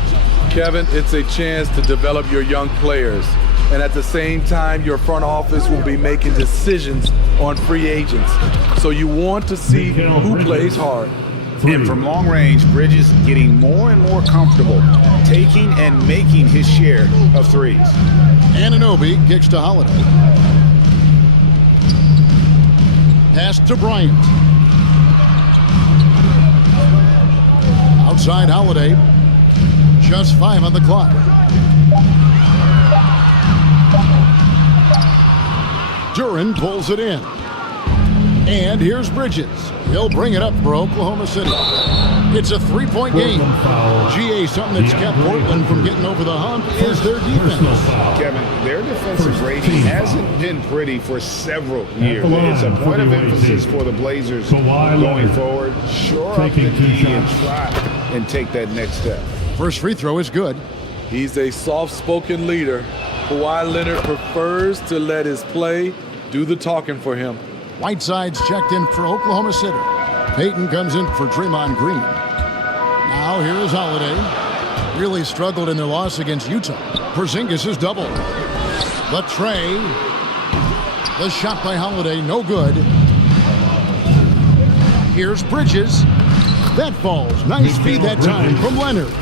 Kevin, it's a chance to develop your young players. And at the same time, your front office will be making decisions on free agents. So you want to see who plays hard. And from long range, Bridges getting more and more comfortable taking and making his share of threes. Anunoby kicks to Holiday. Pass to Bryant. Outside Holiday. Just 5 on the clock. Duren pulls it in. And here's Bridges. He'll bring it up for Oklahoma City. It's a three-point game. GA, something that's kept Portland from getting over the hump is their defense. Kevin, their defensive rating hasn't been pretty for several years. It's a point of emphasis for the Blazers going forward. Shore up the D and try and take that next step. First free throw is good. He's a soft-spoken leader. Kawhi Leonard prefers to let his play do the talking for him. Whiteside's checked in for Oklahoma City. Payton comes in for Draymond Green. Now here is Holiday. Really struggled in their loss against Utah. Porzingis is doubled. The tray. The shot by Holiday, no good. Here's Bridges. That falls. Nice feed that time from Leonard.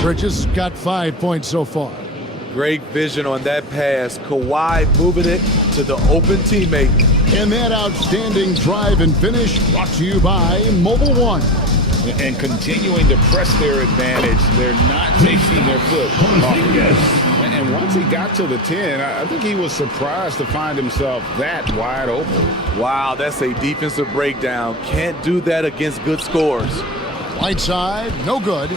Bridges got 5 points so far. Great vision on that pass. Kawhi moving it to the open teammate. And that outstanding drive and finish brought to you by Mobile One. And continuing to press their advantage. They're not taking their foot off. And once he got to the 10, I think he was surprised to find himself that wide open. Wow, that's a defensive breakdown. Can't do that against good scores. Whiteside, no good.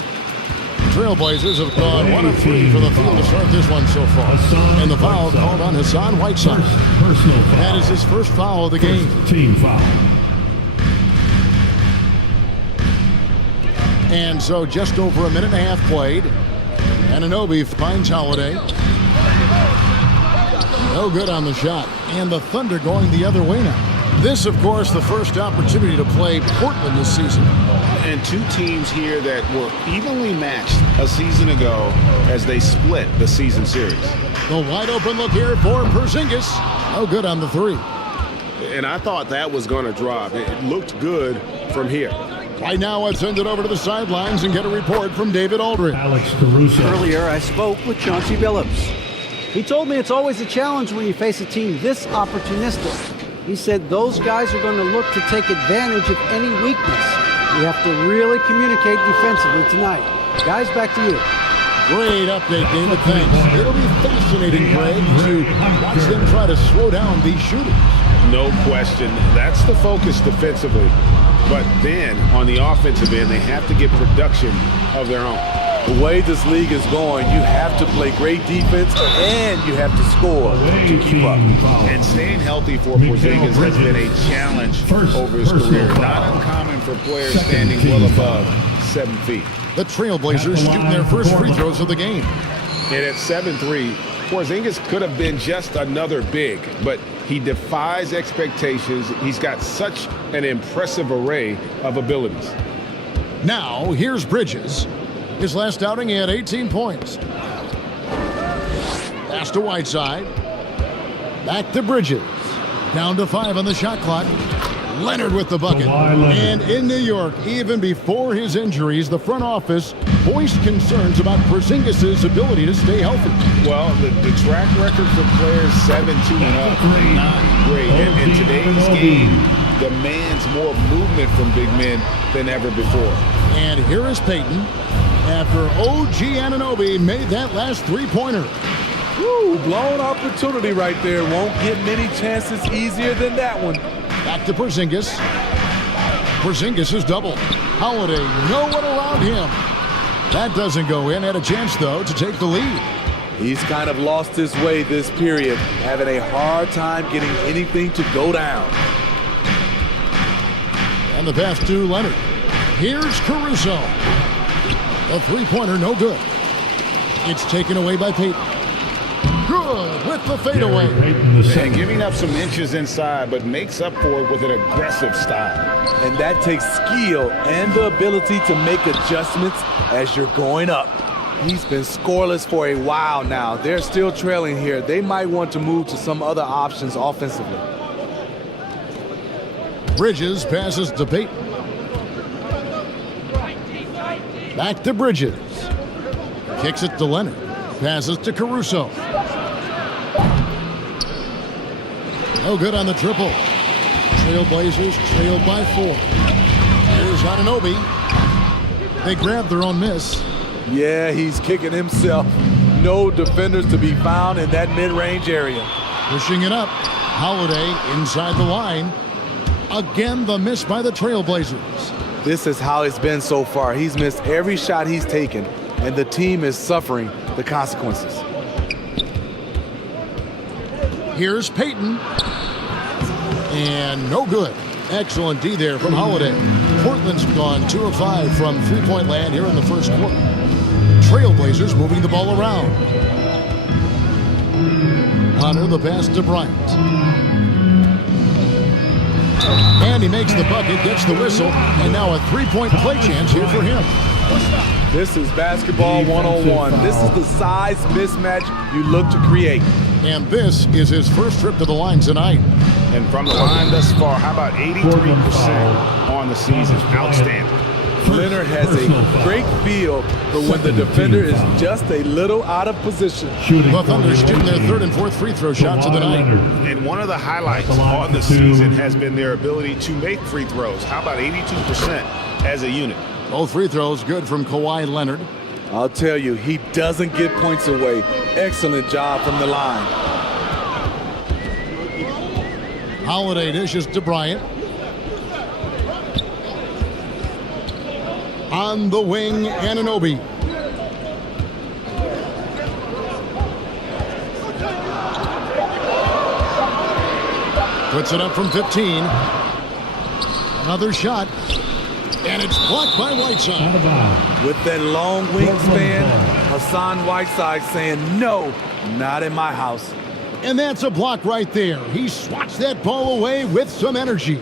Trailblazers have gone 1 of 3 for the field to start this one so far. And the foul called on Hassan Whiteside. That is his first foul of the game. Team foul. And so just over a minute and a half played. Anunoby finds Holiday. No good on the shot. And the Thunder going the other way now. This, of course, the first opportunity to play Portland this season. And two teams here that were evenly matched a season ago as they split the season series. The wide open look here for Porzingis. No good on the 3. And I thought that was going to drop. It looked good from here. Right now, let's send it over to the sidelines and get a report from David Aldridge. Alex Caruso. Earlier, I spoke with Chauncey Billups. He told me it's always a challenge when you face a team this opportunistic. He said those guys are going to look to take advantage of any weakness. We have to really communicate defensively tonight. Guys, back to you. Great update, David. Thanks. It'll be fascinating, Greg, to watch them try to slow down these shooters. No question. That's the focus defensively. But then, on the offensive end, they have to get production of their own. The way this league is going, you have to play great defense and you have to score to keep up. And staying healthy for Porzingis has been a challenge over his career. Not uncommon for players standing well above 7 feet. The Trailblazers shooting their first free throws of the game. And at 7'3", Porzingis could have been just another big, but he defies expectations. He's got such an impressive array of abilities. Now, here's Bridges. His last outing, he had 18 points. Pass to Whiteside. Back to Bridges. Down to 5 on the shot clock. Leonard with the bucket. And in New York, even before his injuries, the front office voiced concerns about Porzingis' ability to stay healthy. Well, the track record for players 17 and up, not great. And today's game demands more movement from big men than ever before. And here is Payton after OG Anunoby made that last three-pointer. Woo, blown opportunity right there. Won't get many chances easier than that one. Back to Porzingis. Porzingis is doubled. Holiday, no one around him. That doesn't go in. Had a chance, though, to take the lead. He's kind of lost his way this period, having a hard time getting anything to go down. And the pass to Leonard. Here's Caruso. A three-pointer, no good. It's taken away by Payton. Good with the fadeaway. And giving up some inches inside, but makes up for it with an aggressive style. And that takes skill and the ability to make adjustments as you're going up. He's been scoreless for a while now. They're still trailing here. They might want to move to some other options offensively. Bridges passes to Payton. Back to Bridges. Kicks it to Leonard. Passes to Caruso. No good on the triple. Trailblazers trailed by 4. Here's Anunoby. They grab their own miss. Yeah, he's kicking himself. No defenders to be found in that mid-range area. Pushing it up. Holiday inside the line. Again, the miss by the Trailblazers. This is how it's been so far. He's missed every shot he's taken, and the team is suffering the consequences. Here's Payton. And no good. Excellent D there from Holiday. Portland's gone 2 of 5 from three-point land here in the first quarter. Trailblazers moving the ball around. Hunter the pass to Bryant. And he makes the bucket, gets the whistle, and now a three-point play chance here for him. This is basketball 101. This is the size mismatch you look to create. And this is his first trip to the line tonight. And from the line thus far, how about 83% on the season? Outstanding. Leonard has a great feel for when the defender is just a little out of position. The Thunder shooting their third and fourth free throw shots of the night. And one of the highlights on the season has been their ability to make free throws. How about 82% as a unit? Both free throws good from Kawhi Leonard. I'll tell you, he doesn't get points away. Excellent job from the line. Holiday dishes to Bryant. On the wing, Anunoby. Puts it up from 15. Another shot. And it's blocked by Whiteside. With that long wingspan, Hassan Whiteside saying, no, not in my house. And that's a block right there. He swats that ball away with some energy.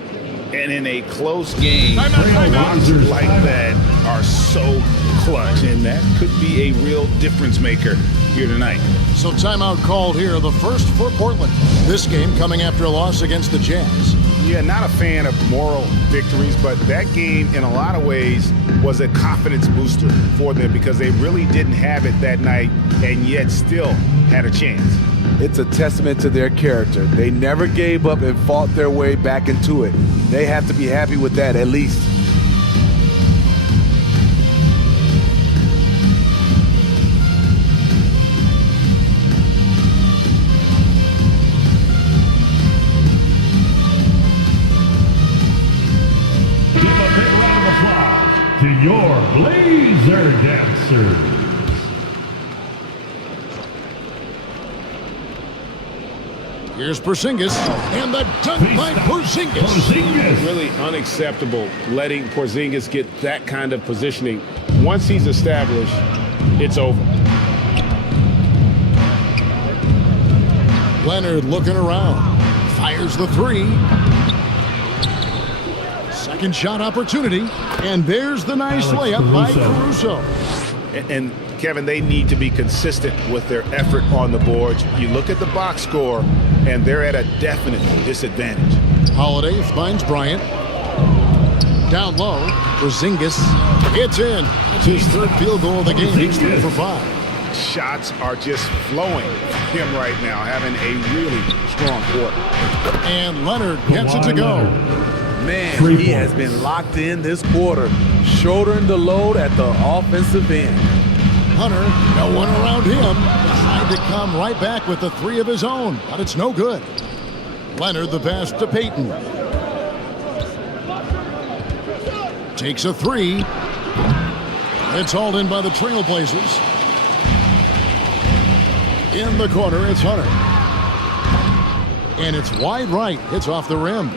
And in a close game, blocks like that are so clutch, and that could be a real difference maker here tonight. So timeout called here, the first for Portland. This game coming after a loss against the Jazz. Yeah, not a fan of moral victories, but that game in a lot of ways was a confidence booster for them because they really didn't have it that night and yet still had a chance. It's a testament to their character. They never gave up and fought their way back into it. They have to be happy with that at least. Give a big round of applause to your Blazer dancers. Here's Porzingis, and the dunk by Porzingis. Really unacceptable letting Porzingis get that kind of positioning. Once he's established, it's over. Leonard looking around, fires the three. Second shot opportunity, and there's the nice layup by Caruso. And Kevin, they need to be consistent with their effort on the boards. You look at the box score, and they're at a definite disadvantage. Holiday finds Bryant. Down low, Porzingis. It's in. That's his third field goal of the game. He's 3 for 5. Shots are just flowing from him right now, having a really strong quarter. And Leonard gets it to go. Man, he has been locked in this quarter, shouldering the load at the offensive end. Hunter, no one around him. Trying to come right back with the 3 of his own, but it's no good. Leonard the pass to Payton. Takes a 3. It's hauled in by the Trailblazers. In the corner, it's Hunter. And it's wide right. It's off the rim.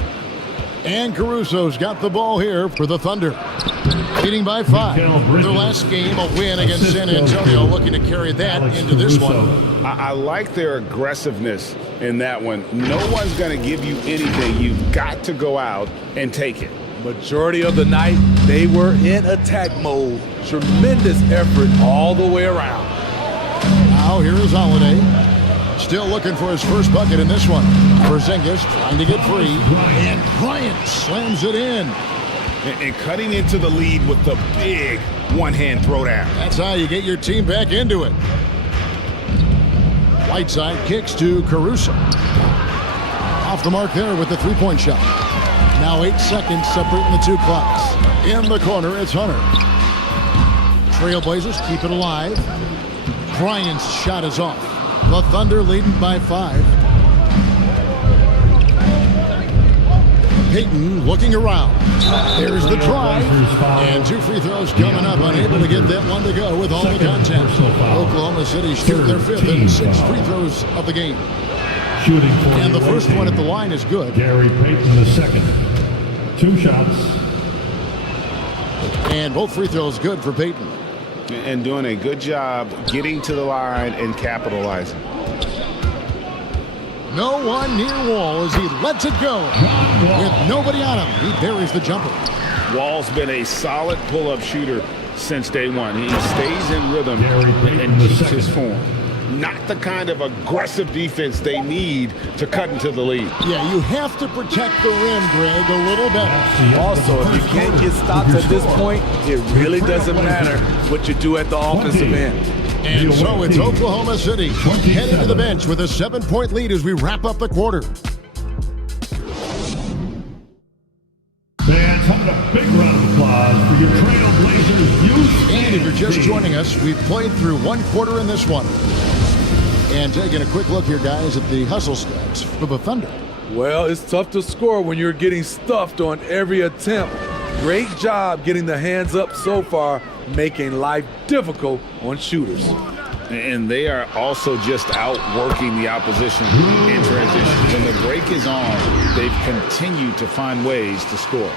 And Caruso's got the ball here for the Thunder. Leading by 5. Their last game, a win against San Antonio, looking to carry that into this one. I like their aggressiveness in that one. No one's going to give you anything. You've got to go out and take it. Majority of the night, they were in attack mode. Tremendous effort all the way around. Now here is Holiday. Still looking for his first bucket in this one. Porzingis trying to get free. And Bryant slams it in. And cutting into the lead with the big one-hand throwdown. That's how you get your team back into it. Whiteside kicks to Caruso. Off the mark there with the three-point shot. Now 8 seconds separating the two clocks. In the corner, it's Hunter. Trailblazers keep it alive. Bryant's shot is off. The Thunder leading by 5. Payton looking around. There's the try. And 2 free throws coming up. Unable to get that one to go with all the contact. Oklahoma City shooting their 5th and 6th free throws of the game. And the first one at the line is good. Gary Payton the second. 2 shots. And both free throws good for Payton. And doing a good job getting to the line and capitalizing. No one near Wall as he lets it go. With nobody on him, he buries the jumper. Wall's been a solid pull-up shooter since day one. He stays in rhythm and keeps his form. Not the kind of aggressive defense they need to cut into the lead. Yeah, you have to protect the rim, Greg, a little better. Also, if you can't get stops at this point, it really doesn't matter what you do at the offensive end. And so it's Oklahoma City heading to the bench with a 7-point lead as we wrap up the quarter. Fans, have a big round of applause for your Trailblazers youth. And if you're just joining us, we've played through 1 quarter in this one. And taking a quick look here, guys, at the hustle stats for the Thunder. Well, it's tough to score when you're getting stuffed on every attempt. Great job getting the hands up so far, making life difficult on shooters. And they are also just outworking the opposition in transition. When the break is on, they've continued to find ways to score.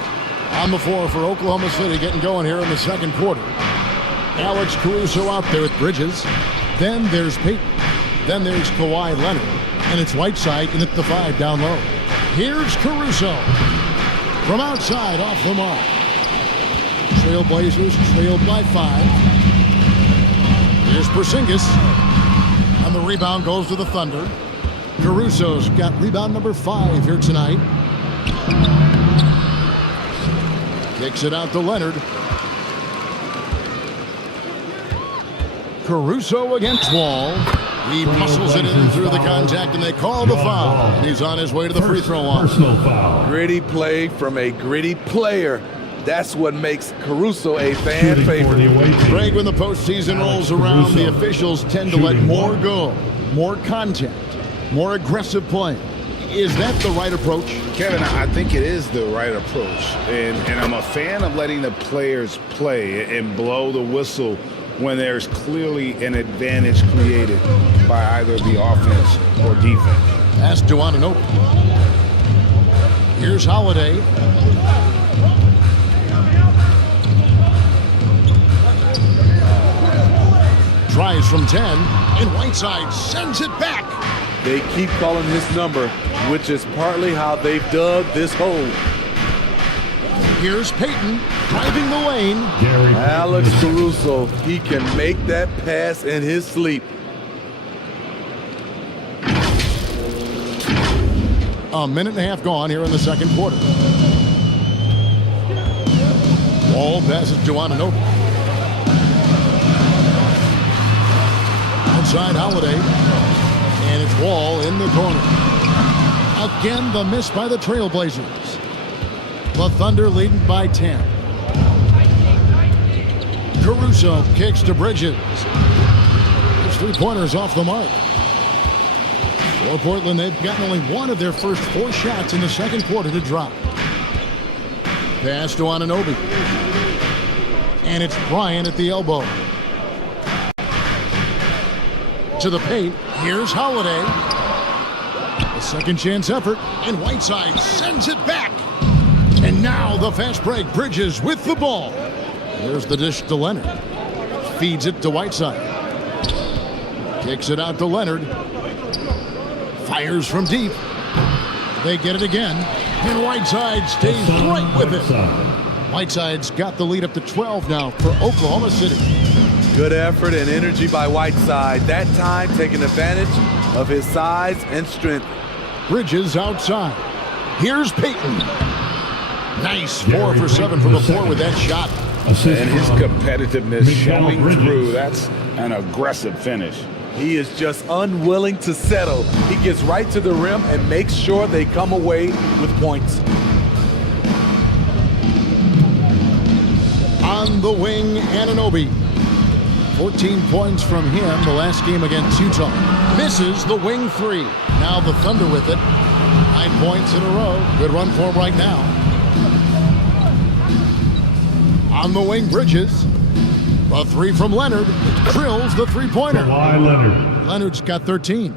On the floor for Oklahoma City, getting going here in the second quarter. Alex Caruso out there with Bridges. Then there's Payton. Then there's Kawhi Leonard. And it's Whiteside in at the 5 down low. Here's Caruso. From outside, off the mark. Trailblazers trailed by 5. Here's Porzingis. And the rebound goes to the Thunder. Caruso's got rebound number 5 here tonight. Kicks it out to Leonard. Caruso against Wall. He muscles it in through the contact, and they call the foul. And he's on his way to the free throw line. Gritty play from a gritty player. That's what makes Caruso a fan favorite. Greg, when the postseason rolls around, the officials tend to let more go, more contact, more aggressive play. Is that the right approach? Kevin, I think it is the right approach. And I'm a fan of letting the players play and blow the whistle when there's clearly an advantage created by either the offense or defense. That's Duananope. Here's Holiday. Tries from 10, and Whiteside sends it back. They keep calling his number, which is partly how they've dug this hole. Here's Payton driving the lane. Alex Caruso, he can make that pass in his sleep. A minute and a half gone here in the second quarter. Wall passes to Anunoby. Outside Holiday. And it's Wall in the corner. Again, the miss by the Trailblazers. The Thunder leading by 10. Caruso kicks to Bridges. His three-pointers off the mark. For Portland, they've gotten only one of their first 4 shots in the second quarter to drop. Pass to Anunoby. And it's Bryant at the elbow. To the paint. Here's Holiday. A second chance effort. And Whiteside sends it back. And now the fast break. Bridges with the ball. There's the dish to Leonard. Feeds it to Whiteside. Kicks it out to Leonard. Fires from deep. They get it again. And Whiteside stays right with it. Whiteside's got the lead up to 12 now for Oklahoma City. Good effort and energy by Whiteside. That time taking advantage of his size and strength. Bridges outside. Here's Payton. Nice 4 for 7 from the floor with that shot. And his competitiveness showing through. That's an aggressive finish. He is just unwilling to settle. He gets right to the rim and makes sure they come away with points. On the wing, Anunoby. 14 points from him the last game against Utah. Misses the wing 3. Now the Thunder with it. 9 points in a row. Good run for him right now. On the wing, Bridges. A 3 from Leonard. Drills the three-pointer. Kawhi Leonard. Leonard's got 13.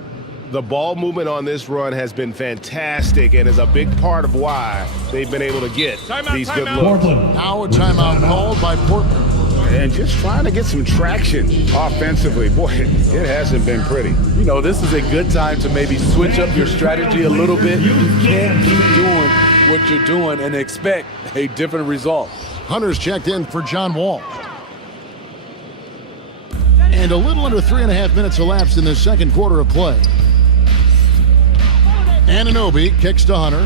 The ball movement on this run has been fantastic and is a big part of why they've been able to get these good looks. Now a timeout called by Portland. And just trying to get some traction offensively. Boy, it hasn't been pretty. You know, this is a good time to maybe switch up your strategy a little bit. You can't keep doing what you're doing and expect a different result. Hunter's checked in for John Wall. And a little under 3.5 minutes elapsed in the second quarter of play. Anunoby kicks to Hunter.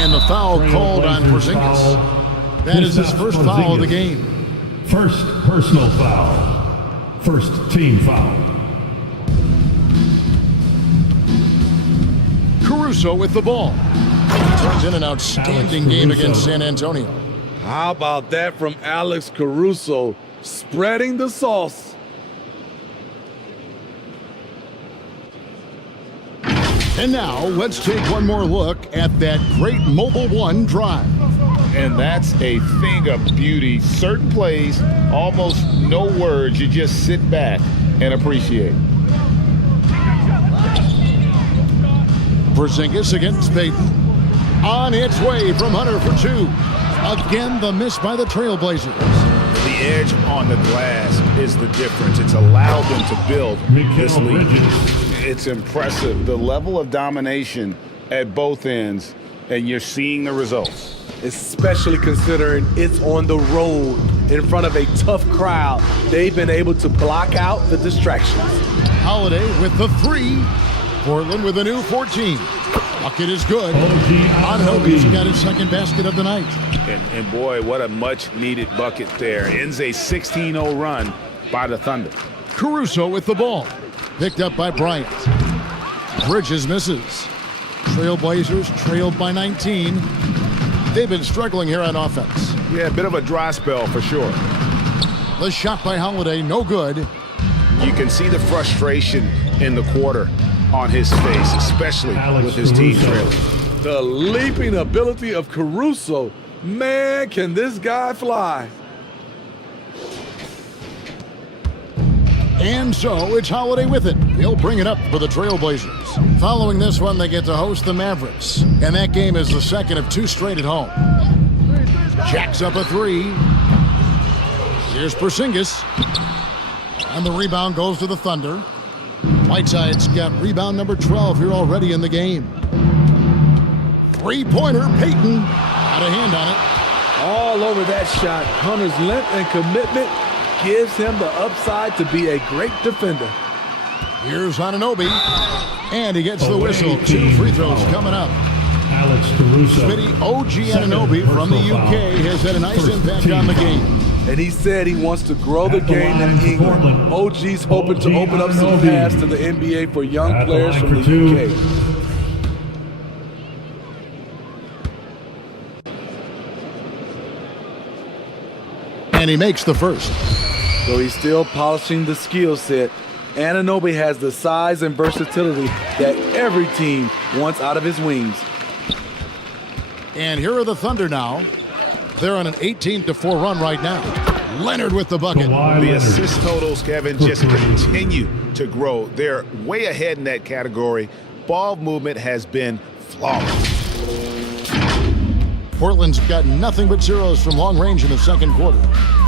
And the foul called on Porzingis. That is his first foul of the game. First personal foul. First team foul. Caruso with the ball. Turns in an outstanding game against San Antonio. How about that from Alex Caruso, spreading the sauce. And now, let's take one more look at that great Mobile One drive. And that's a thing of beauty. Certain plays, almost no words. You just sit back and appreciate. Porzingis against Payton. On its way from Hunter for 2. Again, the miss by the Trailblazers. The edge on the glass is the difference. It's allowed them to build this lead. It's impressive, the level of domination at both ends, and you're seeing the results. Especially considering it's on the road in front of a tough crowd. They've been able to block out the distractions. Holiday with the 3. Portland with a new 14. Bucket is good. Anunoby's got his second basket of the night. And boy, what a much-needed bucket there. Ends a 16-0 run by the Thunder. Caruso with the ball. Picked up by Bryant. Bridges misses. Trailblazers trailed by 19. They've been struggling here on offense. Yeah, a bit of a dry spell for sure. The shot by Holiday, no good. You can see the frustration in the quarter on his face, especially with his team trailing. The leaping ability of Caruso. Man, can this guy fly. And so it's Holiday with it. He'll bring it up for the Trailblazers. Following this one, they get to host the Mavericks. And that game is the second of 2 straight at home. Jacks up a 3. Here's Porzingis. And the rebound goes to the Thunder. Whiteside's got rebound number 12 here already in the game. 3-pointer, Payton. Got a hand on it. all over that shot. Hunter's length and commitment gives him the upside to be a great defender. Here's Anunoby, and he gets the whistle. 2 free throws coming up. Alex Caruso. Smitty, OG Anunoby from the UK has had a nice impact on the game. And he said he wants to grow the game in England. OG's hoping to open up some paths to the NBA for young players from the UK. And he makes the first. So he's still polishing the skill set. Anunoby has the size and versatility that every team wants out of his wings. And here are the Thunder now. They're on an 18-4 run right now. Leonard with the bucket. The assist totals, Kevin, just continue to grow. They're way ahead in that category. Ball movement has been flawless. Portland's got nothing but zeros from long range in the second quarter.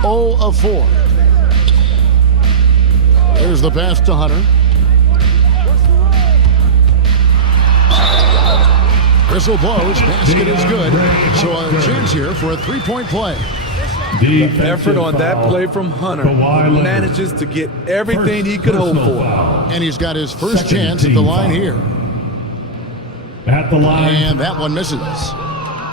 0 of 4. There's the pass to Hunter. Whistle blows. Basket is good. So a chance here for a three-point play. The effort on that play from Hunter manages to get everything he could hope for. And he's got his first chance at the line here. At the line. And that one misses.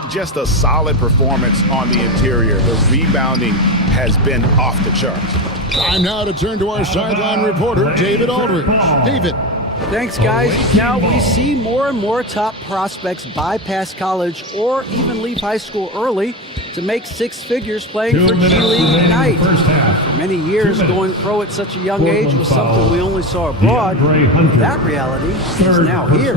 Just a solid performance on the interior. The rebounding has been off the charts. Time now to turn to our sideline reporter, David Aldridge. David. Thanks, guys. Now we see more and more top prospects bypass college or even leave high school early to make 6 figures playing for G League Ignite. For many years, going pro at such a young age was something we only saw abroad. That reality is now here.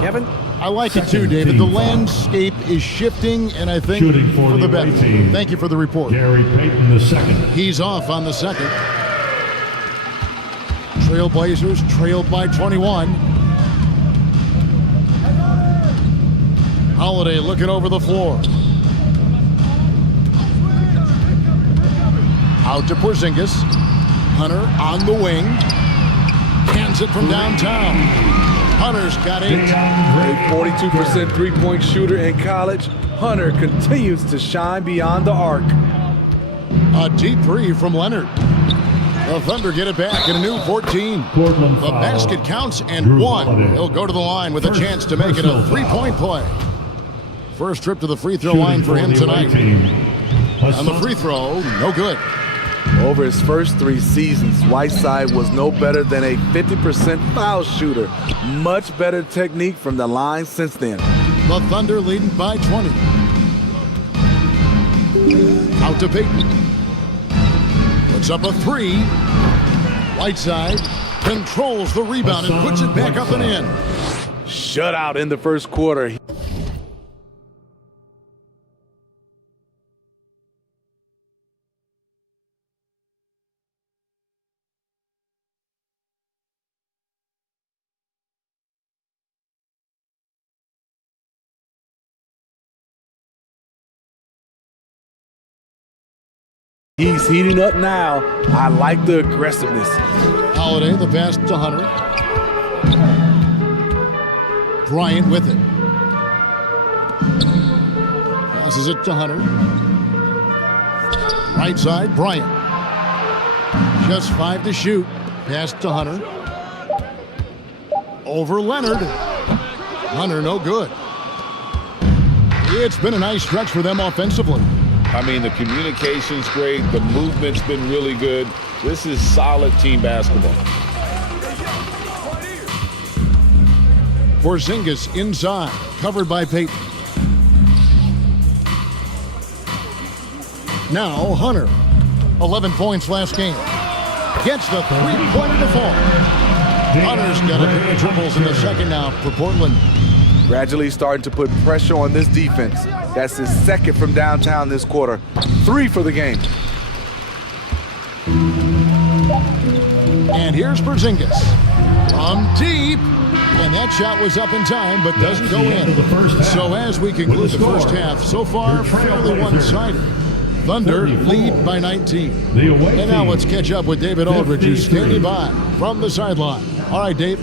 Kevin? I like it too, David. The landscape is shifting, and I think for the better. Thank you for the report. Gary Payton the second. He's off on the second. Trailblazers trailed by 21. Holiday looking over the floor. Out to Porzingis. Hunter on the wing. Hands it from downtown. Hunter's got 8. A 42% three-point shooter in college, Hunter continues to shine beyond the arc. A deep 3 from Leonard. The Thunder get it back in a new 14. The basket counts and 1. He'll go to the line with a chance to make it a 3-point play. First trip to the free throw line for him tonight. And the free throw, no good. Over his first 3 seasons, Whiteside was no better than a 50% foul shooter. Much better technique from the line since then. The Thunder leading by 20. Out to Payton. Puts up a 3. Whiteside controls the rebound and puts it back up and in. Shutout in the first quarter. He's heating up now. I like the aggressiveness. Holiday, the pass to Hunter. Bryant with it. Passes it to Hunter. Right side, Bryant. Just 5 to shoot. Pass to Hunter. Over Leonard. Hunter, no good. It's been a nice stretch for them offensively. I mean, the communication's great. The movement's been really good. This is solid team basketball. Porzingis inside, covered by Payton. Now Hunter, 11 points last game. Gets the three-pointer to fall. Hunter's got a pair of triples in the second now for Portland. Gradually starting to put pressure on this defense. That's his second from downtown this quarter. 3 for the game. And here's Porzingis from deep. And that shot was up in time, but doesn't go in. So as we conclude the first half, so far fairly one-sided. Thunder lead by 19. And now let's catch up with David Aldridge, who's standing by from the sideline. All right, Dave.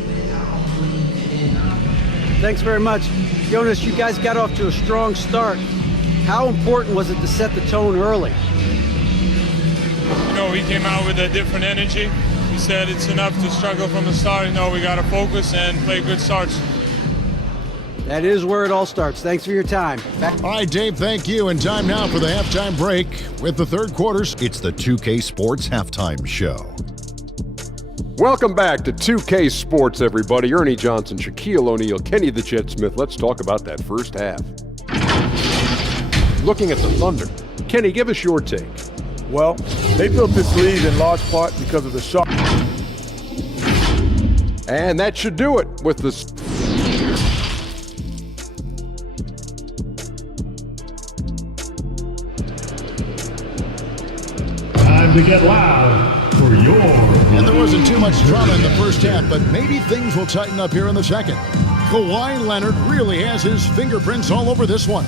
Thanks very much. Jonas, you guys got off to a strong start. How important was it to set the tone early? You know, we came out with a different energy. We said it's enough to struggle from the start. You know, we got to focus and play good starts. That is where it all starts. Thanks for your time. All right, Dave, thank you. And time now for the halftime break with the third quarters. It's the 2K Sports Halftime Show. Welcome back to 2K Sports, everybody. Ernie Johnson, Shaquille O'Neal, Kenny the Jet Smith. Let's talk about that first half. Looking at the Thunder. Kenny, give us your take. Well, they built this lead in large part because of the shot. And that should do it with the... Time to get loud for your... And there wasn't too much drama in the first half, but maybe things will tighten up here in the second. Kawhi Leonard really has his fingerprints all over this one.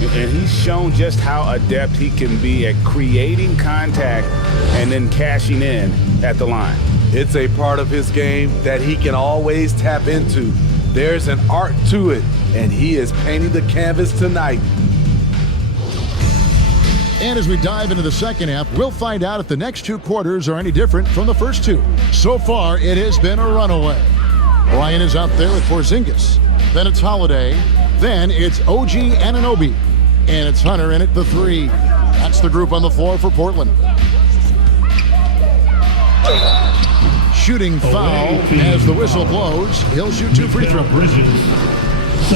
And he's shown just how adept he can be at creating contact and then cashing in at the line. It's a part of his game that he can always tap into. There's an art to it, and he is painting the canvas tonight. And as we dive into the second half, we'll find out if the next two quarters are any different from the first two. So far, it has been a runaway. Bryant is out there with Porzingis. Then it's Holiday. Then it's OG Anunoby. And it's Hunter in at the three. That's the group on the floor for Portland. Shooting foul as the whistle blows. He'll shoot two free throws.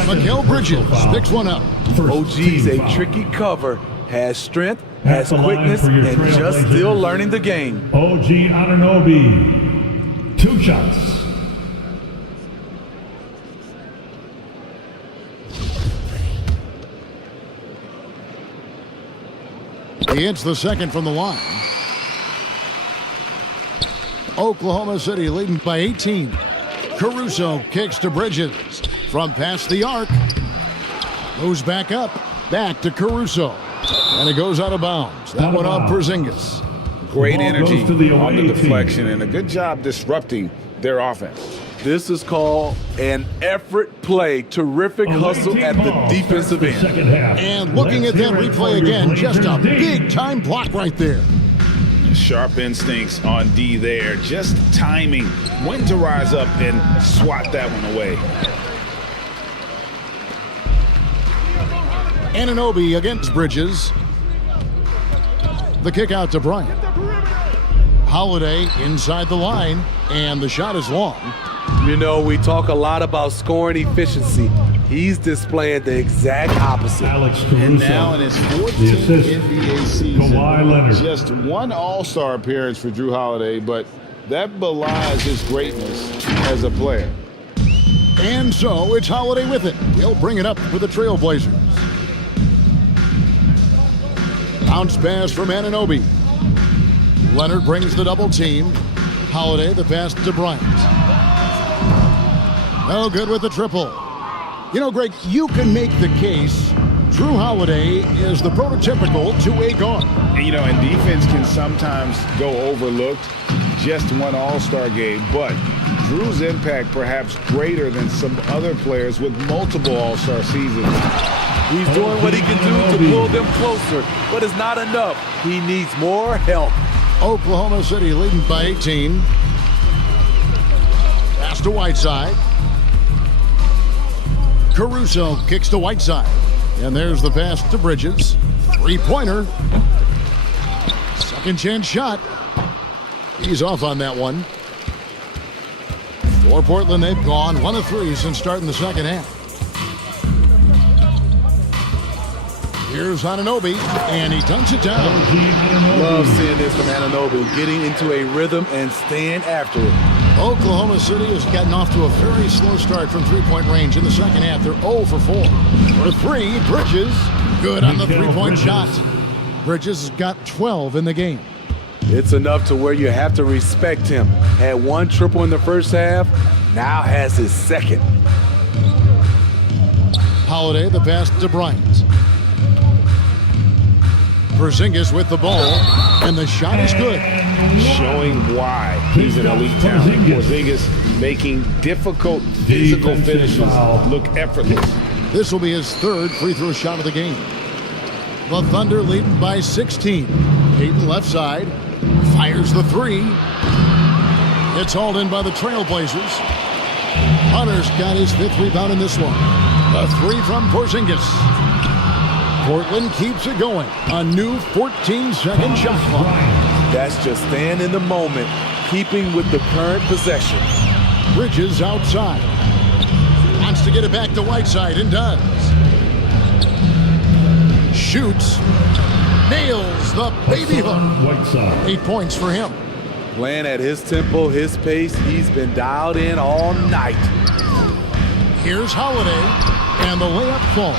Mikal Bridges picks one up. OG's a tricky cover. Has strength, has quickness, and just still learning the game. OG Anunoby. 2 shots. He hits the second from the line. Oklahoma City leading by 18. Caruso kicks to Bridges from past the arc. Moves back up. Back to Caruso. And it goes out of bounds. That one off Porzingis. Great energy on the deflection and a good job disrupting their offense. This is called an effort play. Terrific hustle at the defensive end. And looking at that replay again, just a big-time block right there. Sharp instincts on D there. Just timing when to rise up and swat that one away. Anunoby against Bridges. The kick out to Bryant. Holiday inside the line, and the shot is long. You know, we talk a lot about scoring efficiency. He's displaying the exact opposite. And now in his 14th NBA season, Kawhi Leonard. Just one All-Star appearance for Jrue Holiday, but that belies his greatness as a player. And so it's Holiday with it. He'll bring it up for the Trailblazers. Bounce pass from Anunoby. Leonard brings the double team. Holiday the pass to Bryant. No good with the triple. You know, Greg, you can make the case Jrue Holiday is the prototypical two-way guard. And, you know, and defense can sometimes go overlooked. Just one All-Star game, but Jrue's impact perhaps greater than some other players with multiple All-Star seasons. He's doing what he can do to pull them closer, but it's not enough. He needs more help. Oklahoma City leading by 18. Pass to Whiteside. Caruso kicks to Whiteside. And there's the pass to Bridges. Three-pointer. Second chance shot. He's off on that one. For Portland, they've gone 1 of 3 since starting the second half. Here's Anunoby, and he dunks it down. Love seeing this from Anunoby, getting into a rhythm and staying after it. Oklahoma City has gotten off to a very slow start from three-point range in the second half. They're 0 for 4. For 3, Bridges, good on the three-point shot. Bridges has got 12 in the game. It's enough to where you have to respect him. Had 1 triple in the first half, now has his second. Holiday, the pass to Bryant. Porzingis with the ball, and the shot is good. Showing why he's an elite talent. Porzingis making difficult physical finishes look effortless. This will be his 3rd free throw shot of the game. The Thunder leading by 16. Payton left side. Fires the three. It's hauled in by the Trailblazers. Hunter's got his 5th rebound in this one. The three from Porzingis. Portland keeps it going. A new 14-second shot clock. That's just staying in the moment, keeping with the current possession. Bridges outside. Wants to get it back to Whiteside and does. Shoots. Nails the baby hook. 8 points for him. Playing at his tempo, his pace, he's been dialed in all night. Here's Holiday, and the layup falls.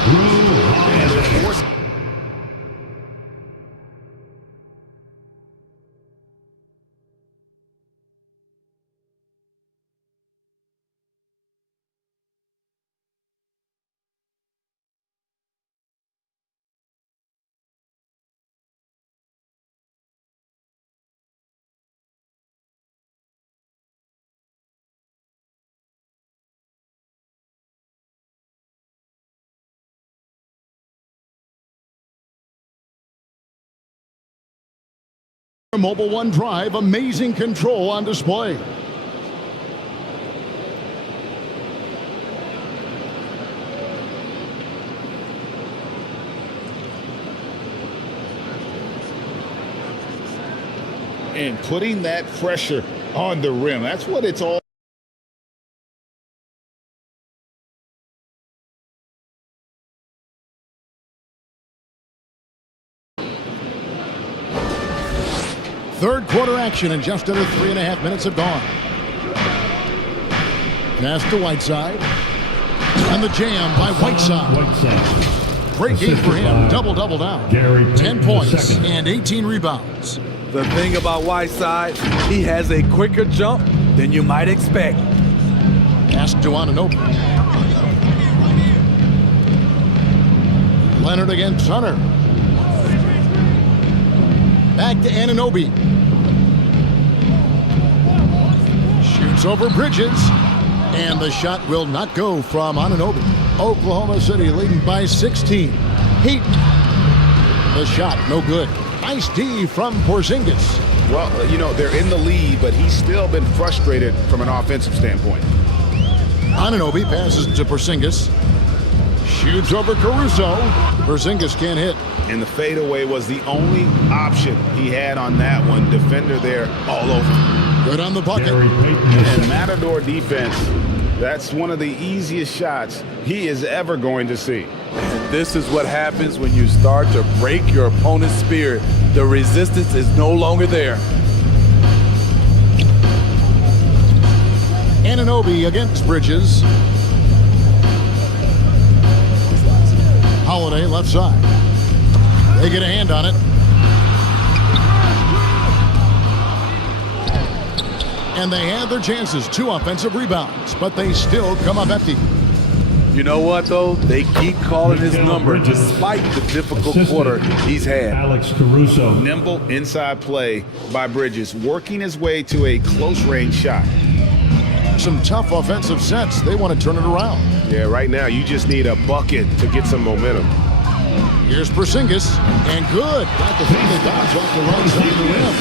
Mobile One Drive, amazing control on display. And putting that pressure on the rim, that's what it's all. Third quarter action and just under 3.5 minutes have gone. Pass to Whiteside. And the jam by Whiteside. Great game for him. Double-double down. 10 points and 18 rebounds. The thing about Whiteside, he has a quicker jump than you might expect. Pass to Anunoby. Leonard against Hunter. Back to Anunoby. Shoots over Bridges. And the shot will not go from Anunoby. Oklahoma City leading by 16. Heat. The shot, no good. Nice D from Porzingis. Well, you know, they're in the lead, but he's still been frustrated from an offensive standpoint. Anunoby passes to Porzingis. Shoots over Caruso. Porzingis can't hit. And the fadeaway was the only option he had on that one. Defender there all over. Good on the bucket. And Matador defense, that's one of the easiest shots he is ever going to see. And this is what happens when you start to break your opponent's spirit. The resistance is no longer there. Anunoby against Bridges. Holiday left side. They get a hand on it. And they had their chances. 2 offensive rebounds, but they still come up empty. You know what, though? They keep calling his number despite the difficult quarter he's had. Alex Caruso. Nimble inside play by Bridges, working his way to a close-range shot. Some tough offensive sets. They want to turn it around. Yeah, right now you just need a bucket to get some momentum. Here's Porzingis, and good. Got the thing that dodge off the right side of the rim.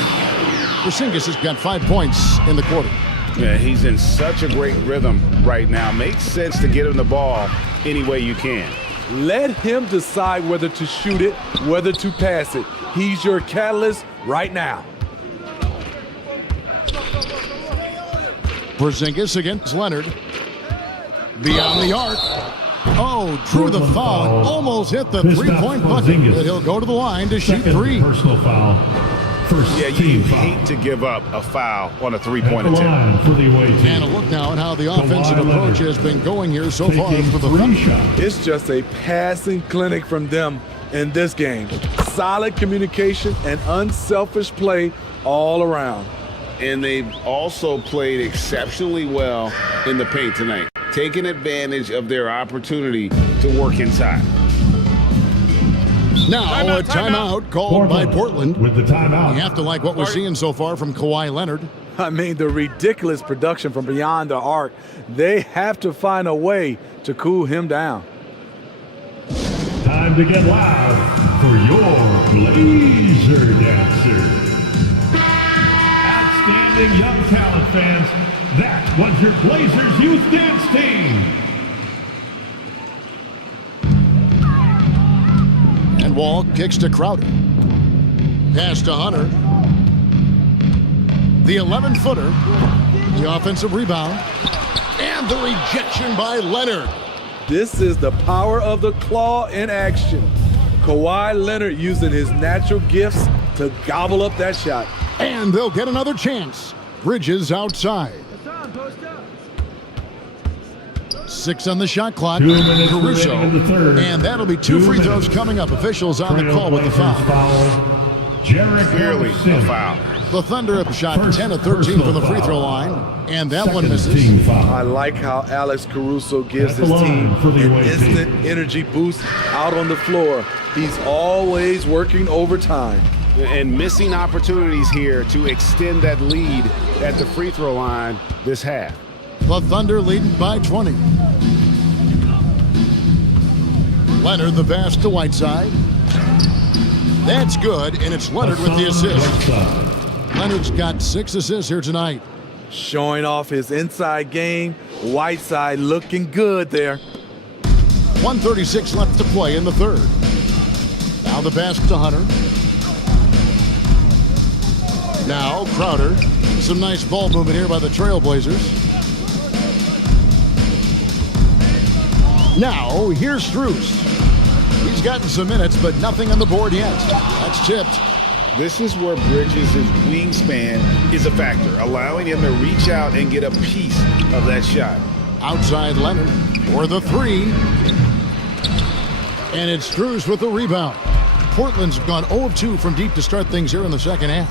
Porzingis has got 5 points in the quarter. Yeah, he's in such a great rhythm right now. Makes sense to get him the ball any way you can. Let him decide whether to shoot it, whether to pass it. He's your catalyst right now. Porzingis against Leonard. Beyond the arc. Oh, drew the foul. Almost hit the three-point bucket. But he'll go to the line to shoot 3. Personal foul. Yeah, you hate to give up a foul on a three-point attempt. For the away team. And a look now at how the offensive approach has been going here so far for the Thunder. It's just a passing clinic from them in this game. Solid communication and unselfish play all around. And they've also played exceptionally well in the paint tonight, taking advantage of their opportunity to work inside. Now a timeout called by Portland. With the timeout. You have to like what we're seeing so far from Kawhi Leonard. I mean, the ridiculous production from beyond the arc. They have to find a way to cool him down. Time to get loud for your Blazer Dancer. Outstanding young talent, fans. That was your Blazers Youth Dance Team. And Wall kicks to Crowder. Pass to Hunter. The 11-footer. The offensive rebound. And the rejection by Leonard. This is the power of the claw in action. Kawhi Leonard using his natural gifts to gobble up that shot. And they'll get another chance. Bridges outside. 6 on the shot clock. Caruso. And that'll be 2 free throws coming up. Officials on the call with the foul. Clearly a foul. The Thunder have shot 10 of 13 from the free throw line. And that one misses. I like how Alex Caruso gives his team an instant energy boost out on the floor. He's always working overtime. And missing opportunities here to extend that lead at the free throw line this half. The Thunder leading by 20. Leonard the pass to Whiteside. That's good, and it's Leonard with the assist. Leonard's got 6 assists here tonight. Showing off his inside game. Whiteside looking good there. 1:36 left to play in the third. Now the pass to Hunter. Now Crowder. Some nice ball movement here by the Trailblazers. Now here's Strus. He's gotten some minutes, but nothing on the board yet. That's tipped. This is where Bridges' wingspan is a factor, allowing him to reach out and get a piece of that shot. Outside Leonard for the 3. And it's Strus with the rebound. Portland's gone 0 of 2 from deep to start things here in the second half.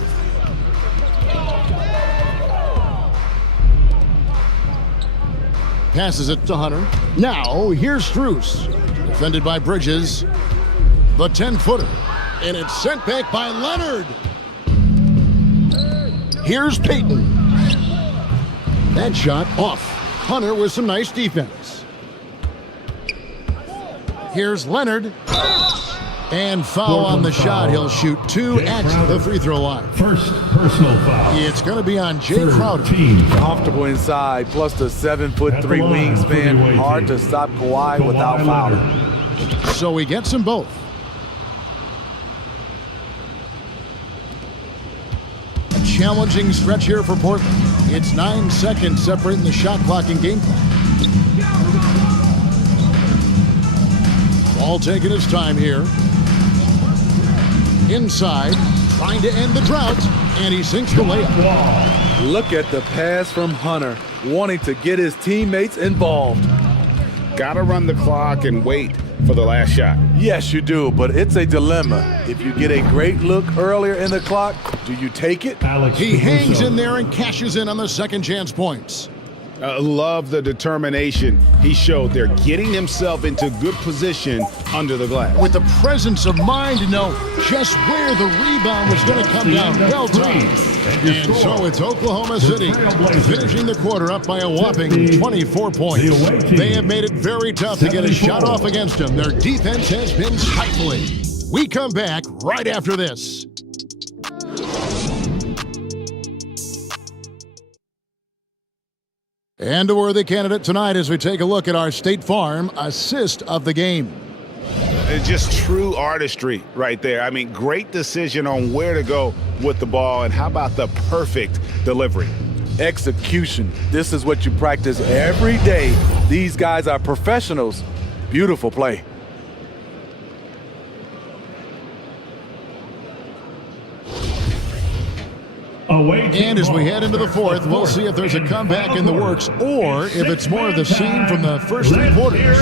Passes it to Hunter. Now here's Strus. Defended by Bridges. The 10-footer. And it's sent back by Leonard. Here's Payton. That shot off. Hunter with some nice defense. Here's Leonard. And foul on the shot. He'll shoot 2 at the free throw line. First personal foul. It's going to be on Jay Crowder. Comfortable inside, plus the 7'3" wingspan. Hard to stop Kawhi without fouling. So he gets them both. A challenging stretch here for Portland. It's 9 seconds separating the shot clock and game clock. Ball taking his time here. Inside, trying to end the drought, and he sinks the layup. Look at the pass from Hunter, wanting to get his teammates involved. Gotta run the clock and wait for the last shot. Yes, you do, but it's a dilemma. If you get a great look earlier in the clock, do you take it? He hangs in there and cashes in on the second chance points. Love the determination he showed there, getting himself into good position under the glass. With the presence of mind to know just where the rebound was going to come down. Well timed. And so it's Oklahoma City finishing the quarter up by a whopping 24 points. They have made it very tough to get a shot off against them. Their defense has been stifling. We come back right after this. And a worthy candidate tonight as we take a look at our State Farm assist of the game. Just true artistry right there. I mean, great decision on where to go with the ball, and how about the perfect delivery? Execution. This is what you practice every day. These guys are professionals. Beautiful play. And as we head into the fourth, we'll see if there's a comeback in the works or if it's more of the same from the first 3 quarters.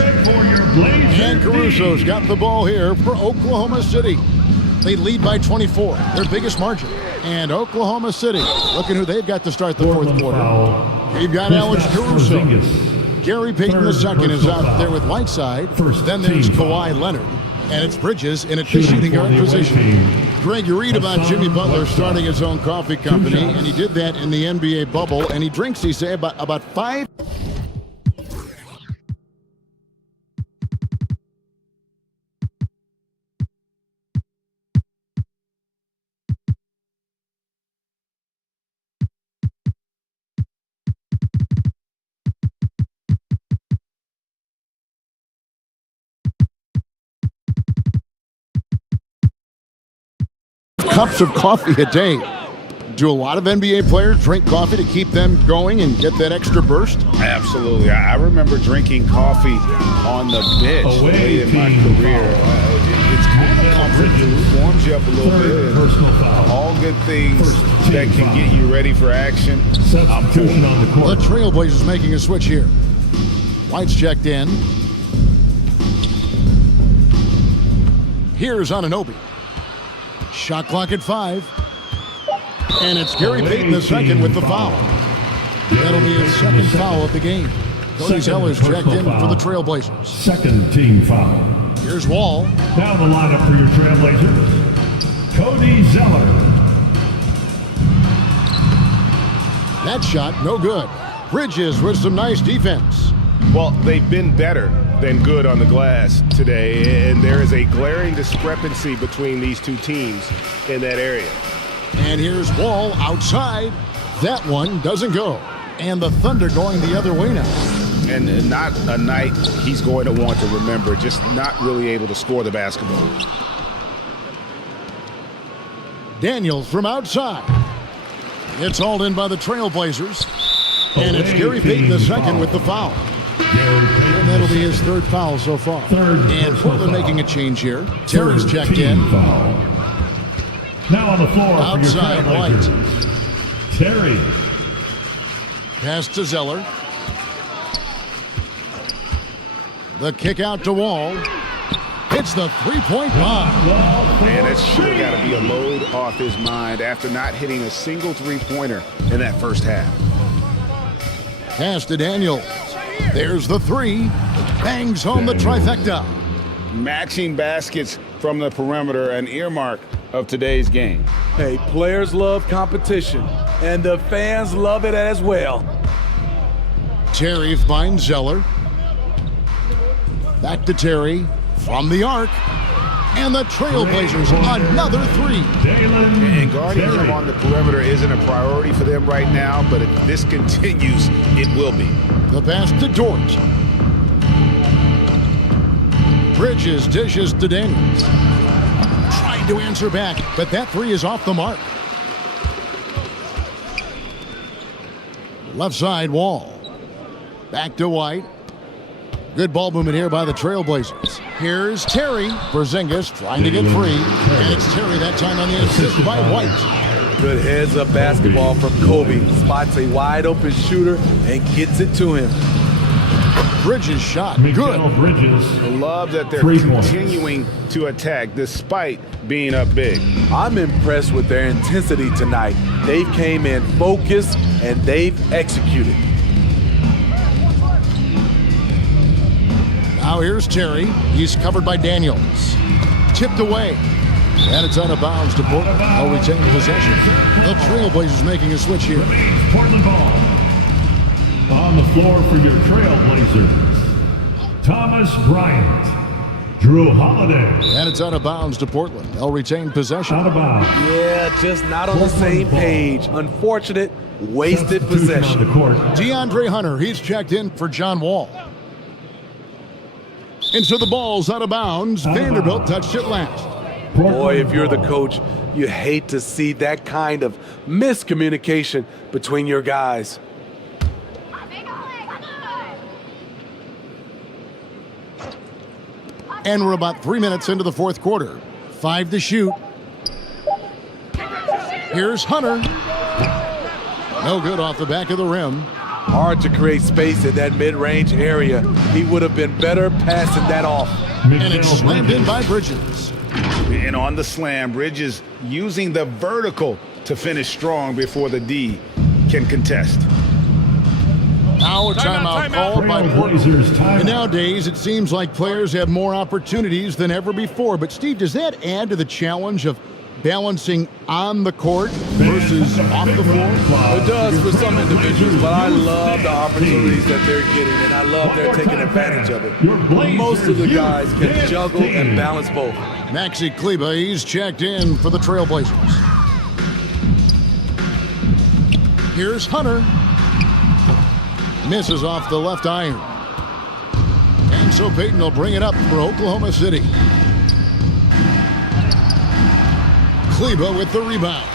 And Caruso's got the ball here for Oklahoma City. They lead by 24, their biggest margin. And Oklahoma City, looking who they've got to start the fourth quarter. They've got Alex Caruso. Gary Payton II is out there with Whiteside. Then there's Kawhi Leonard. And it's Bridges in a shooting guard position. Greg, you read about Jimmy Butler starting his own coffee company, and he did that in the NBA bubble, and he drinks, he say, about 5 cups of coffee a day. Do a lot of NBA players drink coffee to keep them going and get that extra burst? Absolutely. I remember drinking coffee on the bench late in my career. It's kind of comforting. It warms you up a little bit. All good things that can get you ready for action. Substitution on the court. The Trailblazers making a switch here. White's checked in. Here's Anunoby. Shot clock at 5. And it's Gary Payton II with the foul. That'll be his second foul of the game. Cody Zeller's checked in for the Trailblazers. Second team foul. Here's Wall. Now the lineup for your Trailblazers. Cody Zeller. That shot, no good. Bridges with some nice defense. Well, they've been better than good on the glass today, and there is a glaring discrepancy between these two teams in that area. And here's Wall outside. That one doesn't go. And the Thunder going the other way now. And not a night he's going to want to remember, just not really able to score the basketball. Daniels from outside. It's hauled in by the Trailblazers. And it's Gary Payton II with the foul. And that'll be his third foul so far. And Portland making a change here. Terry's checked in. Now on the floor outside for your White. Terry. Pass to Zeller. The kick out to Wall. It's the three-point bomb. Man, that's sure got to be a load off his mind after not hitting a single three-pointer in that first half. Pass to Daniels. There's the three. Bangs home the trifecta. Matching baskets from the perimeter, an earmark of today's game. Hey, players love competition, and the fans love it as well. Terry finds Zeller. Back to Terry from the arc. And the Trailblazers, another three. And guarding him on the perimeter isn't a priority for them right now, but if this continues, it will be. The pass to Dort. Bridges dishes to Daniels. Trying to answer back, but that three is off the mark. Left side Wall. Back to White. Good ball movement here by the Trailblazers. Here's Terry. Porzingis trying to get free. And it's Terry that time on the assist by White. Good heads-up basketball from Kobe. Spots a wide-open shooter and gets it to him. Bridges shot. Good. Bridges. I love that they're continuing to attack despite being up big. I'm impressed with their intensity tonight. They came in focused and they've executed. Now here's Terry. He's covered by Daniels. Tipped away. And it's out of bounds to Portland. They'll retain possession. The Trailblazers making a switch here. Portland ball. On the floor for your Trailblazers, Thomas Bryant, Drew Holiday. And it's out of bounds to Portland. They'll retain possession. Out of bounds. Yeah, just not on the same page. Unfortunate, wasted possession. On the court. DeAndre Hunter, he's checked in for John Wall. And so the ball's out of bounds. Vanderbilt touched it last. Boy, if you're the coach, you hate to see that kind of miscommunication between your guys. And we're about 3 minutes into the fourth quarter. 5 to shoot. Here's Hunter. No good off the back of the rim. Hard to create space in that mid-range area. He would have been better passing that off. And it's slammed in by Bridges. And on the slam, Bridges using the vertical to finish strong before the D can contest. Now a timeout called by Portland. And nowadays, it seems like players have more opportunities than ever before. But, Steve, does that add to the challenge of balancing on the court versus off the floor? It does for some individuals, but I love the opportunities that they're getting, and I love they're taking advantage of it. Most of the guys can juggle and balance both. Maxi Kleber, he's checked in for the Trailblazers. Here's Hunter. Misses off the left iron. And so Payton will bring it up for Oklahoma City. Kleber with the rebound.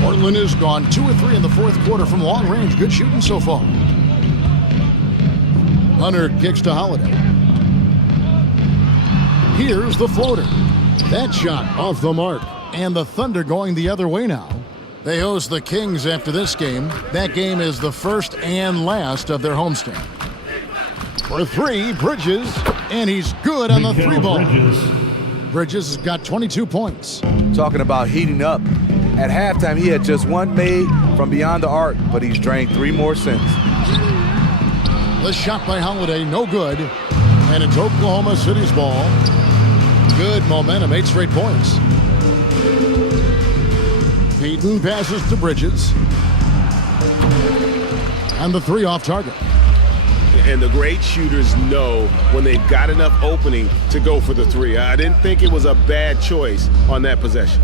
Portland has gone 2 of 3 in the fourth quarter from long range. Good shooting so far. Hunter kicks to Holiday. Here's the floater. That shot off the mark. And the Thunder going the other way now. They host the Kings after this game. That game is the first and last of their homestand. For 3, Bridges. And he's good on the 3 ball. Bridges has got 22 points. Talking about heating up. At halftime, he had just 1 made from beyond the arc, but he's drained 3 more since. The shot by Holiday, no good. And it's Oklahoma City's ball. Good momentum, 8 straight points. Payton passes to Bridges. And the 3 off target. And the great shooters know when they've got enough opening to go for the 3. I didn't think it was a bad choice on that possession.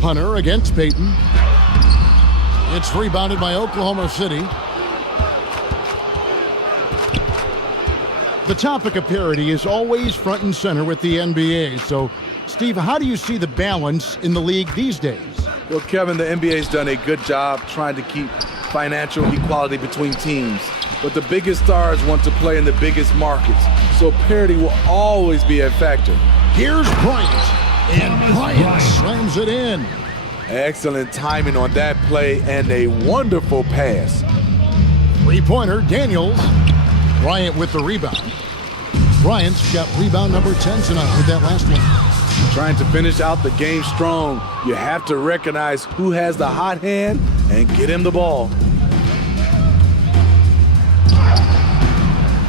Hunter against Payton. It's rebounded by Oklahoma City. The topic of parity is always front and center with the NBA. So, Steve, how do you see the balance in the league these days? Well, Kevin, the NBA's done a good job trying to keep financial equality between teams. But the biggest stars want to play in the biggest markets. So parity will always be a factor. Here's Bryant. And Bryant slams it in. Excellent timing on that play and a wonderful pass. 3-pointer, Daniels. Bryant with the rebound. Bryant's got rebound number 10 tonight with that last one. Trying to finish out the game strong, you have to recognize who has the hot hand and get him the ball.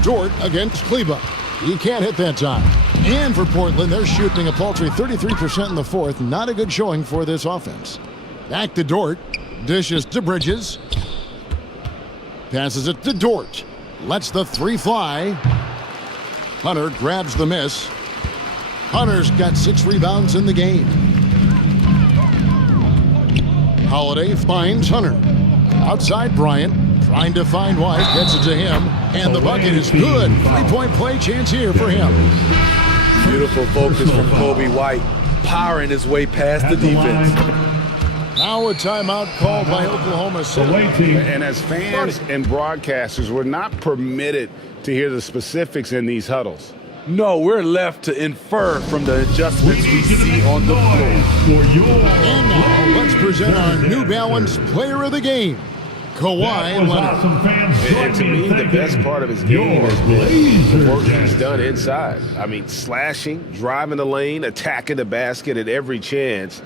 Dort against Kleber. He can't hit that time. And for Portland, they're shooting a paltry 33% in the fourth. Not a good showing for this offense. Back to Dort. Dishes to Bridges. Passes it to Dort. Lets the 3 fly. Hunter grabs the miss. Hunter's got 6 rebounds in the game. Holiday finds Hunter. Outside Bryant. Trying to find White. Gets it to him. And the bucket is good. 3-point play chance here for him. Beautiful focus from Kobe White. Powering his way past the defense. Now a timeout called by Oklahoma City. And as fans and broadcasters, we're not permitted to hear the specifics in these huddles. No, we're left to infer from the adjustments we see on the floor. And now let's present our New Balance Player of the Game, Kawhi Leonard. And to me, the best part of his game has been the work he's done inside. I mean, slashing, driving the lane, attacking the basket at every chance.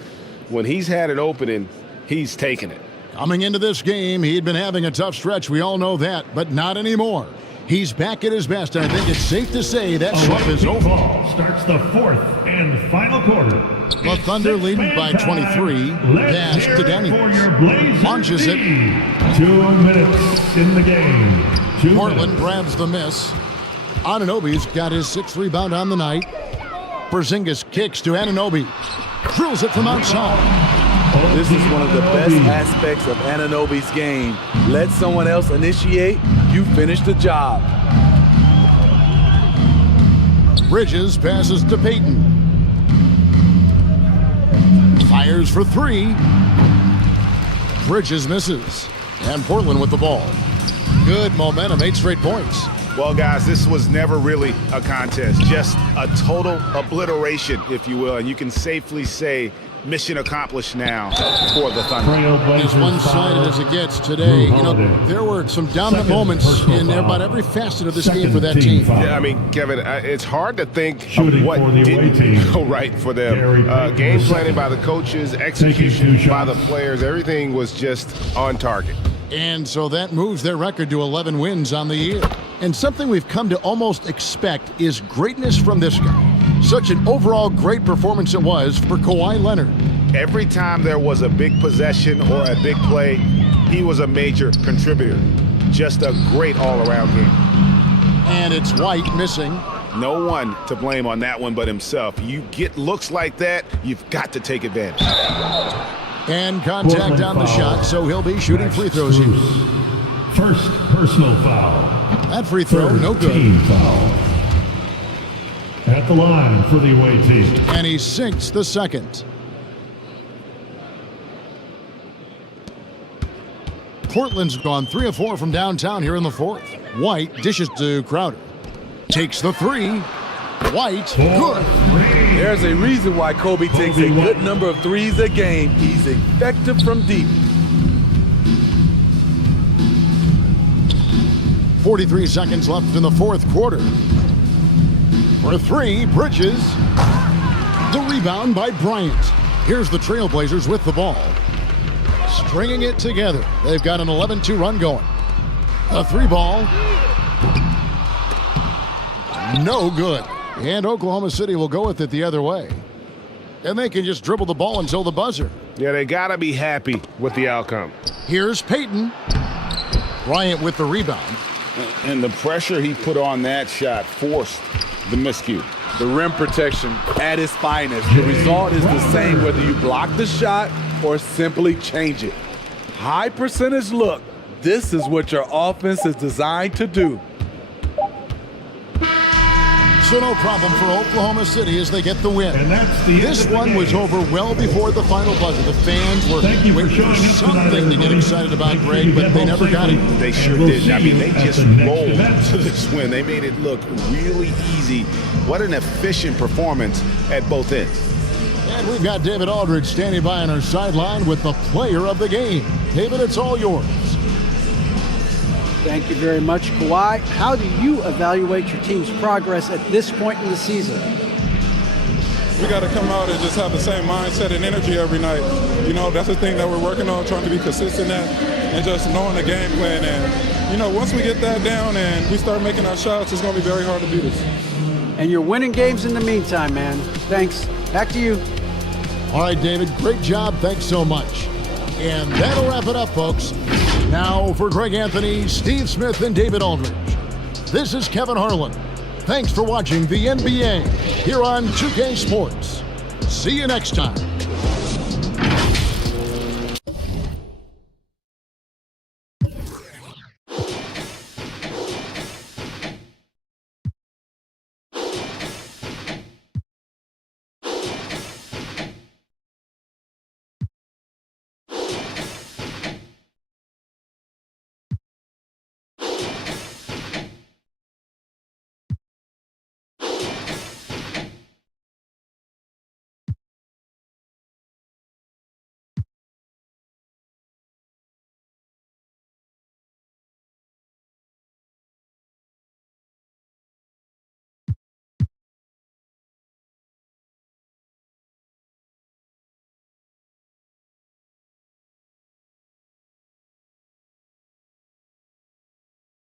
When he's had an opening, he's taken it. Coming into this game, he'd been having a tough stretch. We all know that, but not anymore. He's back at his best. I think it's safe to say that slump is over. Starts the 4th and final quarter. The Thunder leading by 23. Pass to Daniels. Launches it. 2 minutes in the game. Portland grabs the miss. Anunoby's got his 6th rebound on the night. Porzingis kicks to Anunoby. Drills it from outside. This is one of the best aspects of Anunoby's game. Let someone else initiate, you finish the job. Bridges passes to Payton. Fires for 3. Bridges misses. And Portland with the ball. Good momentum, 8 straight points. Well, guys, this was never really a contest. Just a total obliteration, if you will. And you can safely say mission accomplished now for the Thunder. As one-sided as it gets today. You know, there were some dominant moments in about every facet of this game for that team. Yeah, I mean, Kevin, it's hard to think of what didn't go right for them. Game planning by the coaches, execution by the players, everything was just on target. And so that moves their record to 11 wins on the year. And something we've come to almost expect is greatness from this guy. Such an overall great performance it was for Kawhi Leonard. Every time there was a big possession or a big play, he was a major contributor. Just a great all-around game. And it's White missing. No one to blame on that one but himself. You get looks like that, you've got to take advantage. And contact on the shot, so he'll be shooting free throws here. First personal foul. That free throw, no good. Team foul. At the line for the away team. And he sinks the second. Portland's gone 3 of 4 from downtown here in the fourth. White dishes to Crowder. Takes the three. White, good. There's a reason why Kobe takes a good number of threes a game. He's effective from deep. 43 seconds left in the fourth quarter. For three, Bridges. The rebound by Bryant. Here's the Trailblazers with the ball. Stringing it together. They've got an 11-2 run going. A three ball. No good. And Oklahoma City will go with it the other way. And they can just dribble the ball until the buzzer. Yeah, they got to be happy with the outcome. Here's Payton. Bryant with the rebound. And the pressure he put on that shot forced the miscue. The rim protection at its finest. The result is the same whether you block the shot or simply change it. High percentage look. This is what your offense is designed to do. So no problem for Oklahoma City as they get the win. And that's the This one was over well before the final buzzer. The fans were waiting for something to get excited about, Greg, but they never got it. They sure did. I mean, they just rolled to this win. They made it look really easy. What an efficient performance at both ends. And we've got David Aldridge standing by on our sideline with the player of the game. David, it's all yours. Thank you very much, Kawhi. How do you evaluate your team's progress at this point in the season? We got to come out and just have the same mindset and energy every night. You know, that's the thing that we're working on, trying to be consistent at, and just knowing the game plan. And, you know, once we get that down and we start making our shots, it's going to be very hard to beat us. And you're winning games in the meantime, man. Thanks. Back to you. All right, David, great job. Thanks so much. And that'll wrap it up, folks. Now for Greg Anthony, Steve Smith, and David Aldridge. This is Kevin Harlan. Thanks for watching the NBA here on 2K Sports. See you next time.